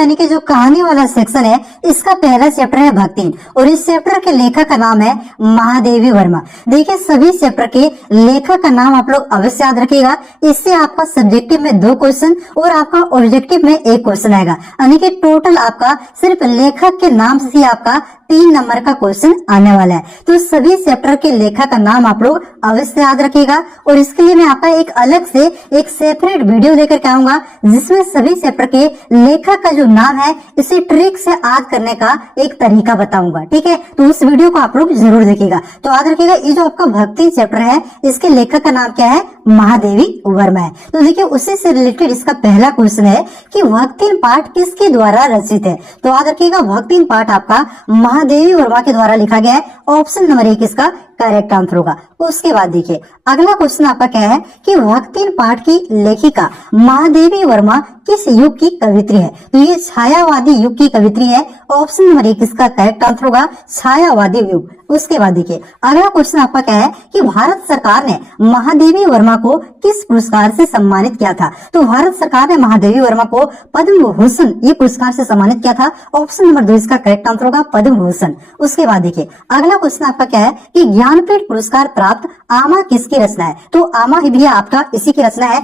यानी कि जो कहानी वाला सेक्शन है इसका पहला चैप्टर है भक्तिन और इस चैप्टर के लेखक का नाम है महादेवी वर्मा। देखिए सभी चैप्टर के लेखक का नाम आप लोग अवश्य याद रखिएगा। इससे आपका सब्जेक्टिव में 2 क्वेश्चन और आपका ऑब्जेक्टिव में 1 क्वेश्चन आएगा, यानी कि टोटल आपका सिर्फ लेखक के नाम से ही आपका 3 नंबर का क्वेश्चन आने वाला है। तो सभी चैप्टर के लेखक का नाम आप लोग अवश्य याद रखिएगा और इसके लिए मैं आपका एक अलग से एक सेपरेट वीडियो लेकर के आऊंगा जिसमें सभी चैप्टर के लेखक का जो नाम है इसे ट्रिक से याद करने का एक तरीका बताऊंगा, ठीक है। तो उस वीडियो को आप लोग जरूर देखिएगा। तो याद रखिएगा ये जो आपका भक्ति चैप्टर है इसके लेखक का नाम क्या है, महादेवी वर्मा है। तो देखिए उसी से रिलेटेड इसका पहला क्वेश्चन है कि भक्तिन पाठ किसके द्वारा रचित है। तो याद रखिएगा भक्तिन पाठ आपका महादेवी वर्मा के द्वारा लिखा गया है। ऑप्शन नंबर 1 इसका करेक्ट आंसर होगा। उसके बाद देखिए अगला क्वेश्चन आपका क्या है कि भक्तिन पाठ की लेखिका महादेवी वर्मा किस युग की कवित्री है। तो ये छायावादी युग की कवित्री है। ऑप्शन नंबर 1 इसका करेक्ट आंसर होगा, छायावादी युग। उसके बाद देखिए अगला क्वेश्चन आपका क्या है कि भारत सरकार ने महादेवी वर्मा को किस पुरस्कार से सम्मानित किया था। तो भारत सरकार ने महादेवी वर्मा को पद्म भूषण ये पुरस्कार से सम्मानित किया था। ऑप्शन नंबर 2 इसका करेक्ट आंसर होगा, पद्म भूषण। उसके बाद देखिए अगला क्वेश्चन आपका क्या है कि ज्ञानपीठ पुरस्कार प्राप्त आमा किसकी रचना है। तो आमा ही भी आपका इसी की रचना है,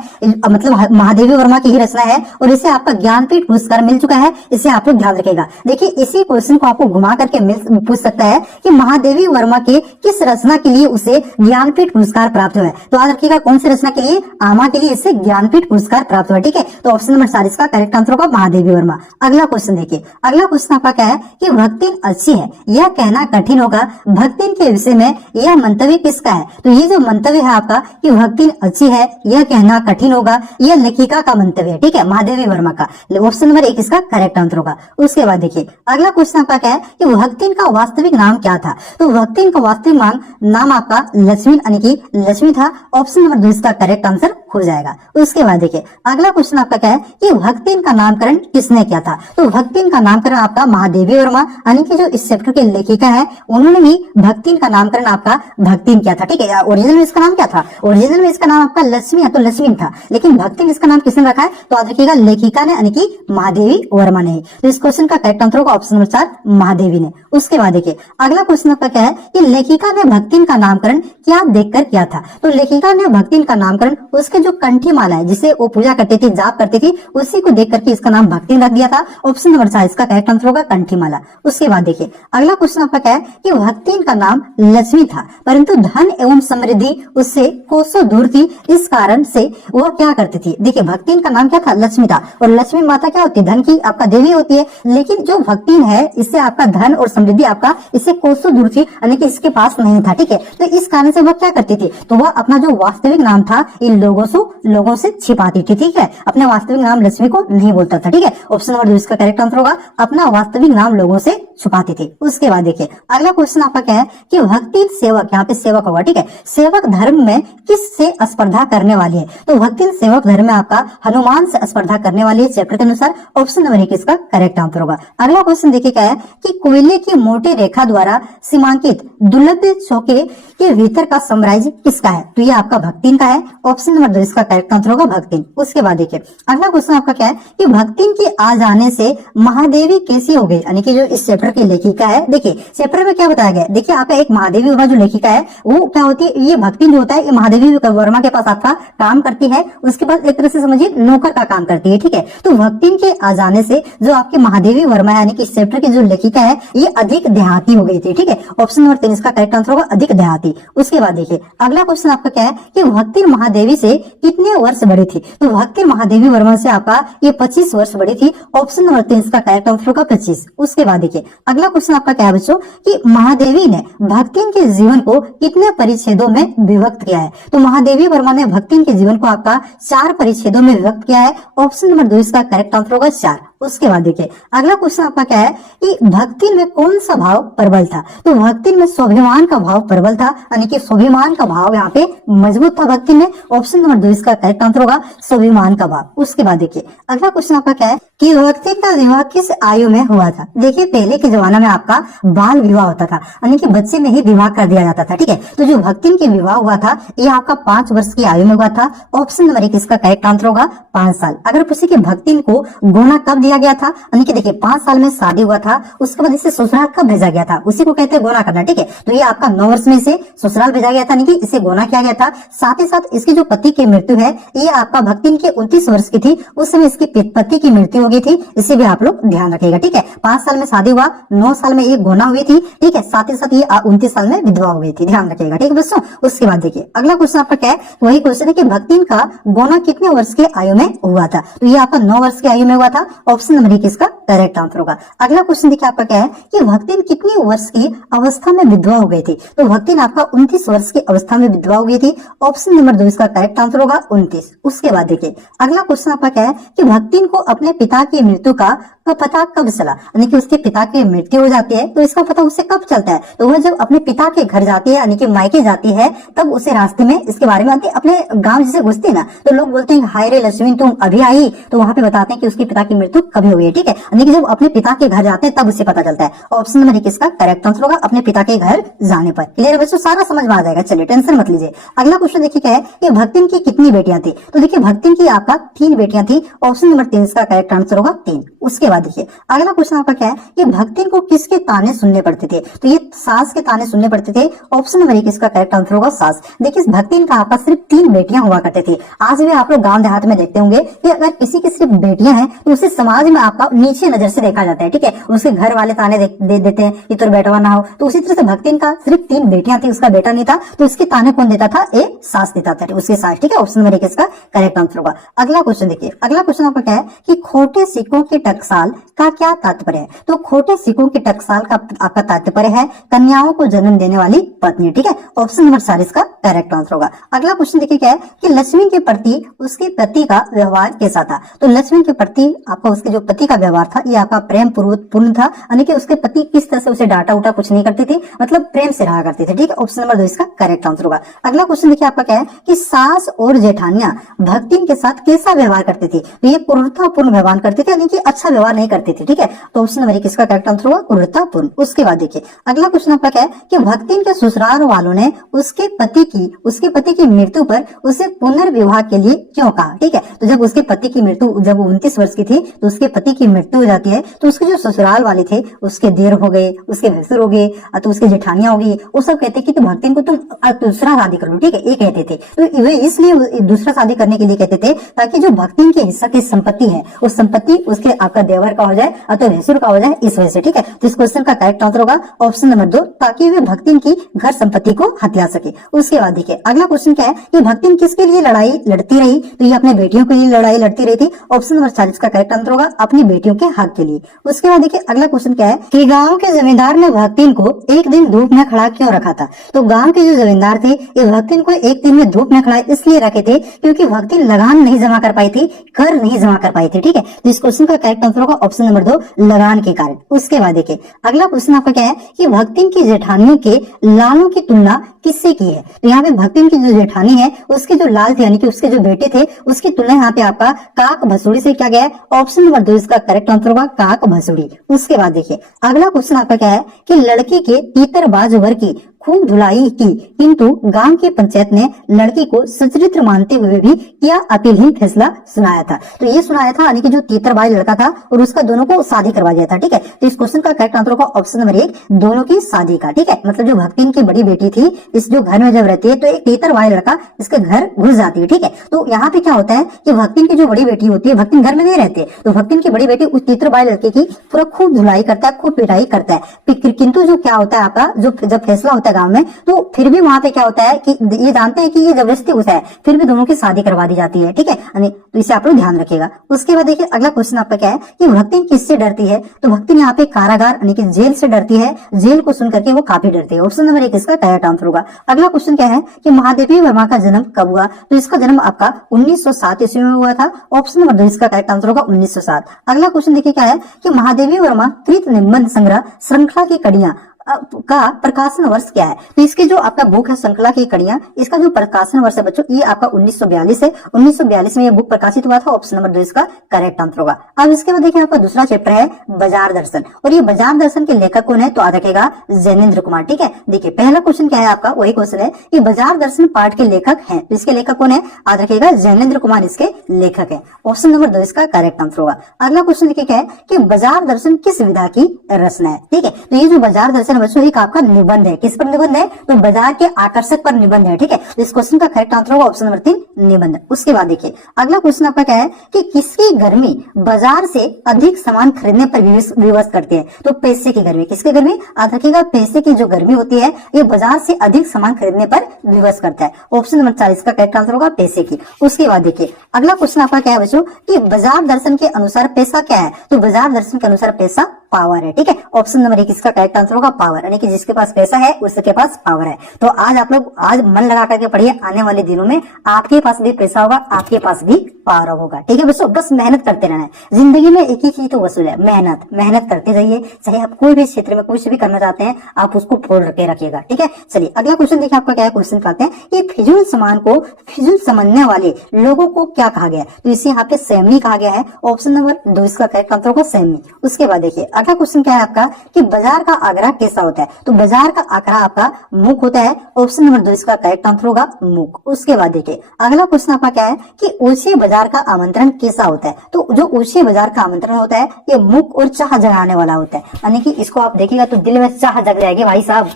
मतलब महादेवी वर्मा की ही रचना है और इसे आपका ज्ञानपीठ पुरस्कार मिल चुका है। इसे आप लोग ध्यान रखिएगा। देखिए इसी क्वेश्चन को आपको घुमा करके पूछ सकता है कि महादेवी वर्मा के किस रचना के लिए उसे ज्ञानपीठ पुरस्कार प्राप्त हुआ है। तो याद रखिएगा कौन सी रचना के लिए, आमा के लिए इसे ज्ञानपीठ पुरस्कार प्राप्त हुआ, ठीक है। तो ऑप्शन नंबर 4 इसका करेक्ट आंसर होगा, महादेवी वर्मा। अगला क्वेश्चन देखिए, अगला क्वेश्चन आपका क्या है कि भक्तिन अच्छी है यह कहना कठिन होगा। भक्तिन के विषय में यह मंतव्य किसका है। तो ये जो मंतव्य है आपका कि भक्तिन अच्छी है यह कहना कठिन होगा, यह लेखिका का मंतव्य है, ठीक है, महादेवी वर्मा का। ऑप्शन नंबर 1 इसका करेक्ट आंसर होगा। उसके बाद देखिए अगला क्वेश्चन आपका क्या है कि भक्तिन का वास्तविक नाम क्या था। तो भक्तिन का वास्तविक नाम आपका लक्ष्मी यानी कि लक्ष्मी था। ऑप्शन नंबर 2 इसका करेक्ट आंसर हो जाएगा। उसके बाद देखिए अगला क्वेश्चन आपका क्या है कि भक्तिन का नामकरण किसने किया था। तो भक्तिन का नामकरण आपका महादेवी वर्मा यानी कि जो इस चैप्टर के लेखिका है उन्होंने ही भक्तिन का नामकरण आपका भक्तिन किया था, ठीक है। ओरिजिनल में इसका नाम क्या था, ओरिजिनल में इसका नाम आपका लक्ष्मी है तो लक्ष्मी था, लेकिन भक्तिन इसका नाम किसने रखा है। तो याद रखिएगा लेखिका ने यानी कि महादेवी वर्मा ने। तो इस क्वेश्चन का करेक्ट आंसर होगा ऑप्शन नंबर 4 महादेवी ने। उसके बाद देखिए अगला क्वेश्चन आपका क्या है कि लेखिका ने भक्तिन का नामकरण क्या देखकर किया था। तो लेखिका ने भक्तिन का नामकरण उसके जो कंठी माला है जिसे वो पूजा करती थी, जाप करती थी, उसी को देख करके इसका नाम भक्तिन रख दिया था। ऑप्शन नंबर 4 इसका करेक्ट आंसर होगा, कंठी माला। उसके बाद देखिए अगला क्वेश्चन आपका क्या है कि भक्तिन का नाम लक्ष्मी था परंतु धन एवं समृद्धि उससे कोसों दूर थी, इस कारण से वह क्या करती थी। देखिए भक्तिन का नाम क्या था, लक्ष्मी था और लक्ष्मी माता क्या होती है, धन की आपका देवी होती है, लेकिन जो भक्तिन है इससे आपका धन और समृद्धि आपका इससे कोसों दूर थी यानी कि इसके पास नहीं था, ठीक है। तो इस कारण से वह क्या करती थी, तो वह अपना जो वास्तविक नाम था इन लोगों से छिपाती थी, ठीक है। अपने वास्तविक नाम लक्ष्मी को नहीं बोलता था, ठीक है। ऑप्शन नंबर 2 इसका करेक्ट आंसर होगा, अपना वास्तविक नाम लोगों से छुपाती थी। उसके बाद देखिए अगला क्वेश्चन आपका क्या है कि भक्तिन सेवक, यहाँ पे सेवक होगा, ठीक है। सेवक धर्म में किससे स्पर्धा करने वाली है। तो भक्तिन सेवक धर्म में आपका हनुमान से स्पर्धा करने वाली है चैप्टर के अनुसार। ऑप्शन नंबर 1 इसका करेक्ट आंसर होगा। अगला क्वेश्चन देखिए क्या है कि कोयले की मोटी रेखा द्वारा सीमांकित दुर्लभ चौके के भीतर का साम्राज्य किसका है। तो ये आपका भक्तिन का है। ऑप्शन नंबर 2 इसका करेक्ट आंसर होगा, भक्तिन। उसके बाद देखिए अगला क्वेश्चन आपका क्या है कि भक्तिन के आ जाने से महादेवी कैसी हो गई, यानी कि जो इस चैप्टर की लेखिका है। देखिए चैप्टर में क्या बताया गया, देखिए आपका एक महादेवी वर्मा जो लेखिका है वो क्या होती है, ये भक्तिन जो होता है ये महादेवी वर्मा के पास आपका काम करती है, उसके बाद एक तरह से समझिए नौकर का काम करती है, ठीक है। तो भक्तिन के आ जाने से जो आपके महादेवी वर्मा यानी कि इस चैप्टर की जो लेखिका है ये अधिक देहाती हो गई थी, ठीक है। ऑप्शन नंबर 3 इसका करेक्ट आंसर होगा, अधिक देहाती। उसके बाद देखिए अगला क्वेश्चन आपका क्या है कि भक्तिन महादेवी से कितने वर्ष बड़ी थी। तो भक्तिन महादेवी वर्मा से आपका ये 25 वर्ष बड़ी थी। ऑप्शन नंबर 3 इसका करेक्ट आंसर होगा, 25। उसके बाद देखिए अगला क्वेश्चन आपका क्या है बच्चों कि महादेवी ने भक्तिन के जीवन को कितने परिच्छेदों में विभक्त किया है। तो महादेवी वर्मा ने भक्तिन के जीवन को आपका 4 परिच्छेदों में विभक्त किया है। ऑप्शन नंबर 2 इसका करेक्ट आंसर होगा, 4। उसके बाद देखिए अगला क्वेश्चन आपका क्या है कि भक्तिन में कौन सा भाव प्रबल था। तो भक्तिन में स्वाभिमान का भाव प्रबल था, यानी कि स्वाभिमान का भाव यहाँ पे मजबूत था भक्तिन में। ऑप्शन नंबर 2 इसका करेक्ट आंसर होगा, स्वाभिमान का भाव। उसके बाद देखिए अगला क्वेश्चन आपका क्या है कि भक्तिन का विवाह किस आयु में हुआ था। देखिए पहले के जमाना में आपका बाल विवाह होता था, यानी कि बच्चे में ही विवाह कर दिया जाता था, ठीक है। तो जो भक्तिन के विवाह हुआ था ये आपका 5 वर्ष की आयु में हुआ था। ऑप्शन नंबर 1 इसका करेक्ट आंसर होगा, 5 साल। अगर किसी के भक्तिन को गोना कब दिया गया था, यानी कि देखिए 5 साल में शादी हुआ था, उसके बाद इसे ससुराल कब भेजा गया था, उसी को कहते हैं गोना करना। ठीक है, तो ये आपका 9 वर्ष में इसे ससुराल भेजा गया था, यानी कि इसे गोना किया गया था। साथ ही साथ इसके जो पति की मृत्यु है, ये आपका भक्तिन के 29 वर्ष की थी, उस समय इसके पति की मृत्यु हो गई थी। इसे भी आप लोग ध्यान रखिएगा। ठीक है, 5 साल में शादी हुआ, 9 साल में ये गोना हुई थी। ठीक है, साथ ही साथ ये 29 साल में विधवा हो गई थी, ध्यान रखिएगा। ठीक है दोस्तों, उसके बाद देखिए अगला क्वेश्चन आपका क्या है, वही क्वेश्चन है कि भक्तिन का गोना कितने वर्ष के आयु में हुआ था। तो ये आपका 9 वर्ष की आयु में हुआ था। ऑप्शन नंबर 1 इसका करेक्ट आंसर होगा। अगला क्वेश्चन देखिए आपका क्या है कि भक्तिन कितनी वर्ष की अवस्था में विधवा हो गई थी। तो भक्तिन आपका 29 वर्ष की अवस्था में विधवा हो गई थी। ऑप्शन नंबर 2 इसका करेक्ट आंसर होगा 29। उसके बाद देखिए अगला क्वेश्चन आपका क्या है कि भक्तिन को अपने पिता की मृत्यु का पता कब चला, यानी कि उसके पिता की मृत्यु हो जाती है तो इसका पता उसे कब चलता है। तो वह जब अपने पिता के घर जाती है, यानी कि मायके जाती है, तब उसे रास्ते में इसके बारे में आती है। अपने गांव जैसे घुसती है ना, तो लोग बोलते हैं हाय रे लक्ष्मी तुम अभी आई, तो वहां पे बताते हैं कि उसके पिता की मृत्यु कभी हुई है। ठीक है, यानी कि जब अपने पिता के घर जाते हैं तब उसे पता चलता है। ऑप्शन नंबर 1 इसका करेक्ट आंसर होगा, अपने पिता के घर जाने पर। क्लियर बच्चों, सारा समझ में आ जाएगा। चलिए टेंशन मत लीजिए। अगला क्वेश्चन देखिए क्या है कि भक्तिन की कितनी बेटियां थी। तो देखिए भक्तिन की आपका 3 बेटियां थी। ऑप्शन नंबर 3 इसका करेक्ट आंसर होगा 3। उसके बाद देखिए अगला क्वेश्चन आपका क्या है कि भक्तिन को किसके ताने सुनने पड़ते थे। तो ये सास के ताने सुनने पड़ते थे। ऑप्शन नंबर 1 इसका करेक्ट आंसर होगा सास। देखिए इस भक्तिन का आपका सिर्फ 3 बेटियां हुआ करते थे। आज भी आप लोग गांव देहात में देखते होंगे कि अगर किसी की सिर्फ बेटियां हैं तो उसे समाज में आपका नीचे नजर से देखा जाता है। ठीक है, उसके घर वाले ताने दे देते हैं कि तुम बेटवा ना हो। तो उसी तरह से भक्तिन का सिर्फ 3 बेटियां थी, उसका बेटा नहीं था, तो इसके ताने कौन देता था, एक सास देता था, उसके सास। ठीक है, ऑप्शन नंबर 1 इसका करेक्ट आंसर होगा। अगला क्वेश्चन देखिए, अगला क्वेश्चन आपका क्या है कि खोटे सिक्कों के टकसाल का क्या तात्पर्य है। तो खोटे सिक्कों के टकसाल का आपका तात्पर्य है कन्याओं को जन्म देने वाली पत्नी। ठीक है, ऑप्शन नंबर 4 इसका करेक्ट आंसर होगा। अगला क्वेश्चन देखिए क्या है कि लक्ष्मी के प्रति उसके पति का व्यवहार कैसा था। तो लक्ष्मी के प्रति आपका उसके जो पति का व्यवहार था ये आपका प्रेम पूर्ण था, यानी कि उसके पति किस तरह से उसे डांटा उठा कुछ नहीं करती थी, मतलब प्रेम से रहा करती थी। ठीक है, ऑप्शन नंबर 2 इसका करेक्ट आंसर होगा। अगला क्वेश्चन देखिए आपका क्या है कि सास और जेठानियां भक्तिन के साथ कैसा व्यवहार करती थी। तो ये क्रूरतापूर्ण व्यवहार करती थी, यानी कि अच्छा व्यवहार नहीं करती थी। ठीक है, तो ऑप्शन नंबर 1 इसका करेक्ट आंसर होगा क्रूरतापूर्ण। उसके बाद देखिए अगला क्वेश्चन आपका क्या है कि भक्तिन के ससुराल वालों ने उसके पति की मृत्यु पर उसे पुनर्विवाह के लिए क्यों कहा। ठीक है, तो जब उसके पति की मृत्यु जब 29 वर्ष की थी तो उसके पति की मृत्यु हो जाती है, तो उसके जो ससुराल वाले थे उसके देर हो गए, उसके भसुर हो गए, तो उसके जेठानियां हो गई, वो सब कहते कि तुम भक्तिन को तुम दूसरा शादी कर लो। ठीक है, ये कहते थे। तो वे इसलिए दूसरा शादी करने के लिए कहते थे ताकि जो भक्तिन के हिस्सा की संपत्ति है वो संपत्ति उसके आपका देवर का हो जाए अथवा भसुर का हो जाए, इस वजह से। ठीक है, तो इस क्वेश्चन का करेक्ट आंसर होगा ऑप्शन नंबर 2, ताकि वे भक्तिन की घर संपत्ति को हथिया सके। उसके बाद देखिए अगला क्वेश्चन क्या है कि भक्तिन किसके लिए लड़ाई लड़ती रही। तो ये अपने बेटियों के लिए लड़ाई लड़ती रही थी। ऑप्शन नंबर 4 इसका करेक्ट आंसर होगा, अपनी बेटियों के हक के लिए। उसके बाद देखिए अगला क्वेश्चन क्या है कि गांव के जमींदार ने भक्तिन को एक दिन धूप में खड़ा क्यों रखा था। तो गांव के जो जमींदार थे ये भक्तिन को एक दिन में धूप में खड़ा इसलिए रखे थे क्योंकि भक्तिन लगान नहीं जमा कर पाई थी, कर नहीं जमा कर पाई थी। ठीक है, तो इस क्वेश्चन का करेक्ट आंसर होगा ऑप्शन नंबर 2, लगान के कारण। उसके बाद देखिए अगला क्वेश्चन आपका क्या है कि भक्तिन की जेठानियों के लालों की तुलना किससे की है। तो यहाँ पे भक्तिन की जो जेठानी है उसके जो लाल थे, यानी कि उसके जो बेटे थे, उसकी तुलना यहाँ पे आपका काक भसुड़ी से किया गया है। ऑप्शन नंबर 2 इसका करेक्ट आंसर होगा काक भसुड़ी। उसके बाद देखिए अगला क्वेश्चन आपका क्या है कि लड़की के तीतरबाज वर की खूब धुलाई की, किंतु गांव की पंचायत ने लड़की को सचरित्र मानते हुए भी क्या अपीलहीन फैसला सुनाया था। तो ये सुनाया था यानी कि जो तीतरबाज लड़का था और उसका दोनों को शादी करवा दिया था। ठीक है, तो इस क्वेश्चन का करेक्ट आंसर होगा ऑप्शन नंबर 1, दोनों की शादी का। ठीक है, मतलब जो भक्तिन की बड़ी बेटी थी इस जो घर में जब रहती है तो एक तीतरबाज लड़का इसके घर घुस जाती है। ठीक है, तो यहाँ पे क्या होता है कि भक्तिन की जो बड़ी बेटी होती है, भक्तिन घर में नहीं रहते, तो भक्तिन की बड़ी बेटी उस तीतरबाज लड़के की पूरा खूब धुलाई करता है, खूब पिटाई करता है। किंतु जो क्या होता है आपका जो जब फैसला होता है गांव में, तो फिर भी वहां पे क्या होता है कि ये जानते हैं कि ये जबरदस्ती हुआ है, फिर भी दोनों की शादी करवा दी जाती है। ठीक है, तो इसे आप लोग ध्यान रखिएगा। उसके बाद देखिए अगला क्वेश्चन आपका क्या है कि भक्तिन किससे डरती है। तो भक्तिन यहाँ पे कारागार यानी कि जेल से डरती है, जेल को सुन करके वो काफी डरती है। ऑप्शन नंबर 1 इसका करेक्ट आंसर होगा। अगला क्वेश्चन क्या है कि महादेवी वर्मा का जन्म कब हुआ। तो इसका जन्म आपका 1907 ईस्वी में हुआ था। ऑप्शन नंबर 2 इसका करेक्ट आंसर होगा 1907। अगला क्वेश्चन देखिए क्या है कि महादेवी वर्मा कृत निबंध संग्रह श्रृंखला की कड़ियां का प्रकाशन वर्ष क्या है? तो इसके जो आपका बुक है श्रृंखला की कड़ियां, इसका जो प्रकाशन वर्ष है बच्चों ये आपका 1942 है। 1942 में ये बुक प्रकाशित हुआ था। ऑप्शन नंबर 2 इसका करेक्ट आंसर होगा। अब इसके बाद देखिए आपका दूसरा चैप्टर है बाजार दर्शन, और ये बाजार दर्शन के लेखक कौन है? तो याद रखेगा जैनेन्द्र कुमार। ठीक है, देखिए पहला क्वेश्चन क्या है आपका, वही क्वेश्चन है कि बाजार दर्शन पाठ के लेखक हैं, तो इसके लेखक कौन है? याद रखेगा जैनेन्द्र कुमार इसके लेखक है। ऑप्शन नंबर 2 इसका करेक्ट आंसर होगा। अगला क्वेश्चन देखिए क्या है कि बाजार दर्शन किस विधा की रचना है? ठीक है, तो ये जो बाजार दर्शन बच्चों एक आपका निबंध है। किस पर निबंध है? तो बाजार के आकर्षक पर निबंध है। ठीक है, तो इस क्वेश्चन का करेक्ट आंसर होगा ऑप्शन नंबर 3 निबंध। उसके बाद देखिए अगला क्वेश्चन आपका क्या है कि किसकी गर्मी बाजार से अधिक सामान खरीदने पर विवश करती है? तो पैसे की गर्मी। किसकी गर्मी? याद रखिएगा पैसे की जो गर्मी होती है ये बाजार से अधिक सामान खरीदने पर विवश करता है। ऑप्शन नंबर 4 इसका करेक्ट आंसर होगा पैसे की। उसके बाद देखिए अगला क्वेश्चन आपका क्या है बच्चों कि बाजार दर्शन के अनुसार पैसा क्या है? तो बाजार दर्शन के अनुसार पैसा पावर है। ठीक है, ऑप्शन नंबर 1 इसका करेक्ट आंसर होगा पावर, यानी कि जिसके पास पैसा है उसके पास पावर है। तो आज आप लोग आज मन लगा करके पढ़िए, आने वाले दिनों में आपके पास भी पैसा होगा, आपके पास भी पावर होगा। ठीक है बच्चों, बस मेहनत करते रहना है। जिंदगी में एक ही चीज तो वसूल है, मेहनत। मेहनत करते रहिए, चाहे आप कोई भी क्षेत्र में कुछ भी करना चाहते हैं आप उसको फोड़ के रखिएगा। ठीक है, चलिए अगला क्वेश्चन देखिए आपका क्या है। क्वेश्चन पाते हैं कि फिजूल सामान को फिजूल समझने वाले लोगों को क्या कहा गया है? तो इसे यहाँ पे सहमी कहा गया है। ऑप्शन नंबर 2 इसका करेक्ट आंसर होगा सहमी। उसके बाद देखिए अगला क्वेश्चन क्या है आपका कि बाजार का आग्रह कैसा होता है? तो बाजार का आग्रह आपका मूक होता है। ऑप्शन नंबर 2 इसका करेक्ट आंसर होगा मूक। उसके बाद देखिए अगला क्वेश्चन आपका क्या है कि ऊंचे बाजार का आमंत्रण कैसा होता है? तो जो ऊंचे बाजार का आमंत्रण होता है ये मूक और चाह जगाने वाला होता है, यानी कि इसको आप देखिएगा तो दिल में चाह जग जाएगी भाई साहब,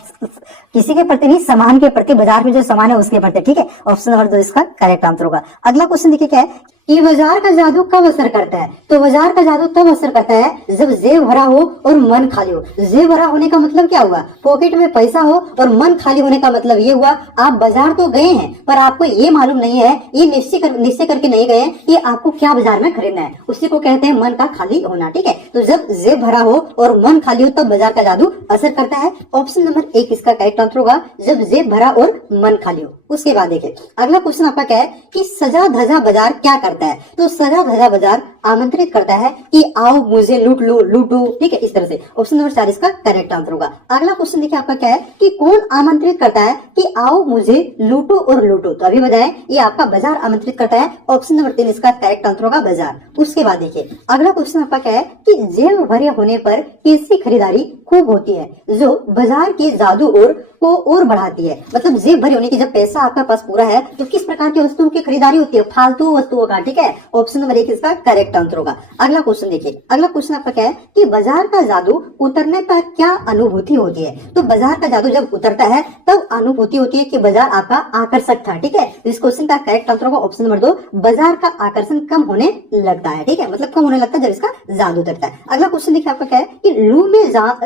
किसी के प्रति नहीं, सामान के प्रति, बाजार में जो सामान है उसके प्रति। ठीक है, ऑप्शन नंबर 2 इसका करेक्ट आंसर होगा। अगला क्वेश्चन देखिए क्या है कि बाजार का जादू कब असर करता है? तो बाजार का जादू तब असर करता है जब जेब भरा हो और मन खाली हो। जेब भरा होने का मतलब क्या हुआ? पॉकेट में पैसा हो, और मन खाली होने का मतलब ये हुआ आप बाजार तो गए हैं पर आपको ये मालूम नहीं है, ये निश्चय करके नहीं गए कि आपको क्या बाजार में खरीदना है। उसी को कहते हैं मन का खाली होना। ठीक है, तो जब जेब भरा हो और मन खाली हो तब बाजार का जादू असर करता है। ऑप्शन नंबर 1 इसका करेक्ट आंसर होगा जब जेब भरा और मन खाली हो। उसके बाद देखिए अगला क्वेश्चन आपका क्या है कि सजा धजा बाजार क्या करता है? तो सजा धजा बाजार आमंत्रित करता है कि आओ मुझे लूट लो, लूटो। ठीक है, इस तरह से। ऑप्शन नंबर 4 इसका करेक्ट आंसर होगा। अगला क्वेश्चन देखिए आपका क्या है कि कौन आमंत्रित करता है कि आओ मुझे लूटो और लूटो? तो अभी बताएं ये आपका बाजार आमंत्रित करता है। ऑप्शन नंबर 3 इसका करेक्ट आंसर होगा बाजार। उसके बाद देखिए अगला क्वेश्चन आपका क्या है कि जेब भरे होने पर कैसी खरीदारी खूब होती है? जो बाजार के जादू और बढ़ाती है। मतलब जेब भरे होने की, जब पैसा आपका पास पूरा है तो किस प्रकार की वस्तुओं की खरीदारी होती है? फालतू वस्तुओं का। ठीक है, ऑप्शन नंबर 1 इसका करेक्ट आंसर होगा। अगला क्वेश्चन देखिए अगला क्वेश्चन आपका क्या है कि बाजार का जादू उतरने पर क्या अनुभूति होती है? तो बाजार का जादू जब उतरता है तब अनुभूति होती है कि बाजार आपका आकर्षक था। ठीक है, तो इस क्वेश्चन का करेक्ट आंसर होगा ऑप्शन नंबर 2 बाजार का आकर्षण कम होने लगता है। ठीक है, मतलब कम होने लगता है जब इसका जादू उतरता है। अगला क्वेश्चन देखिए आपका क्या है कि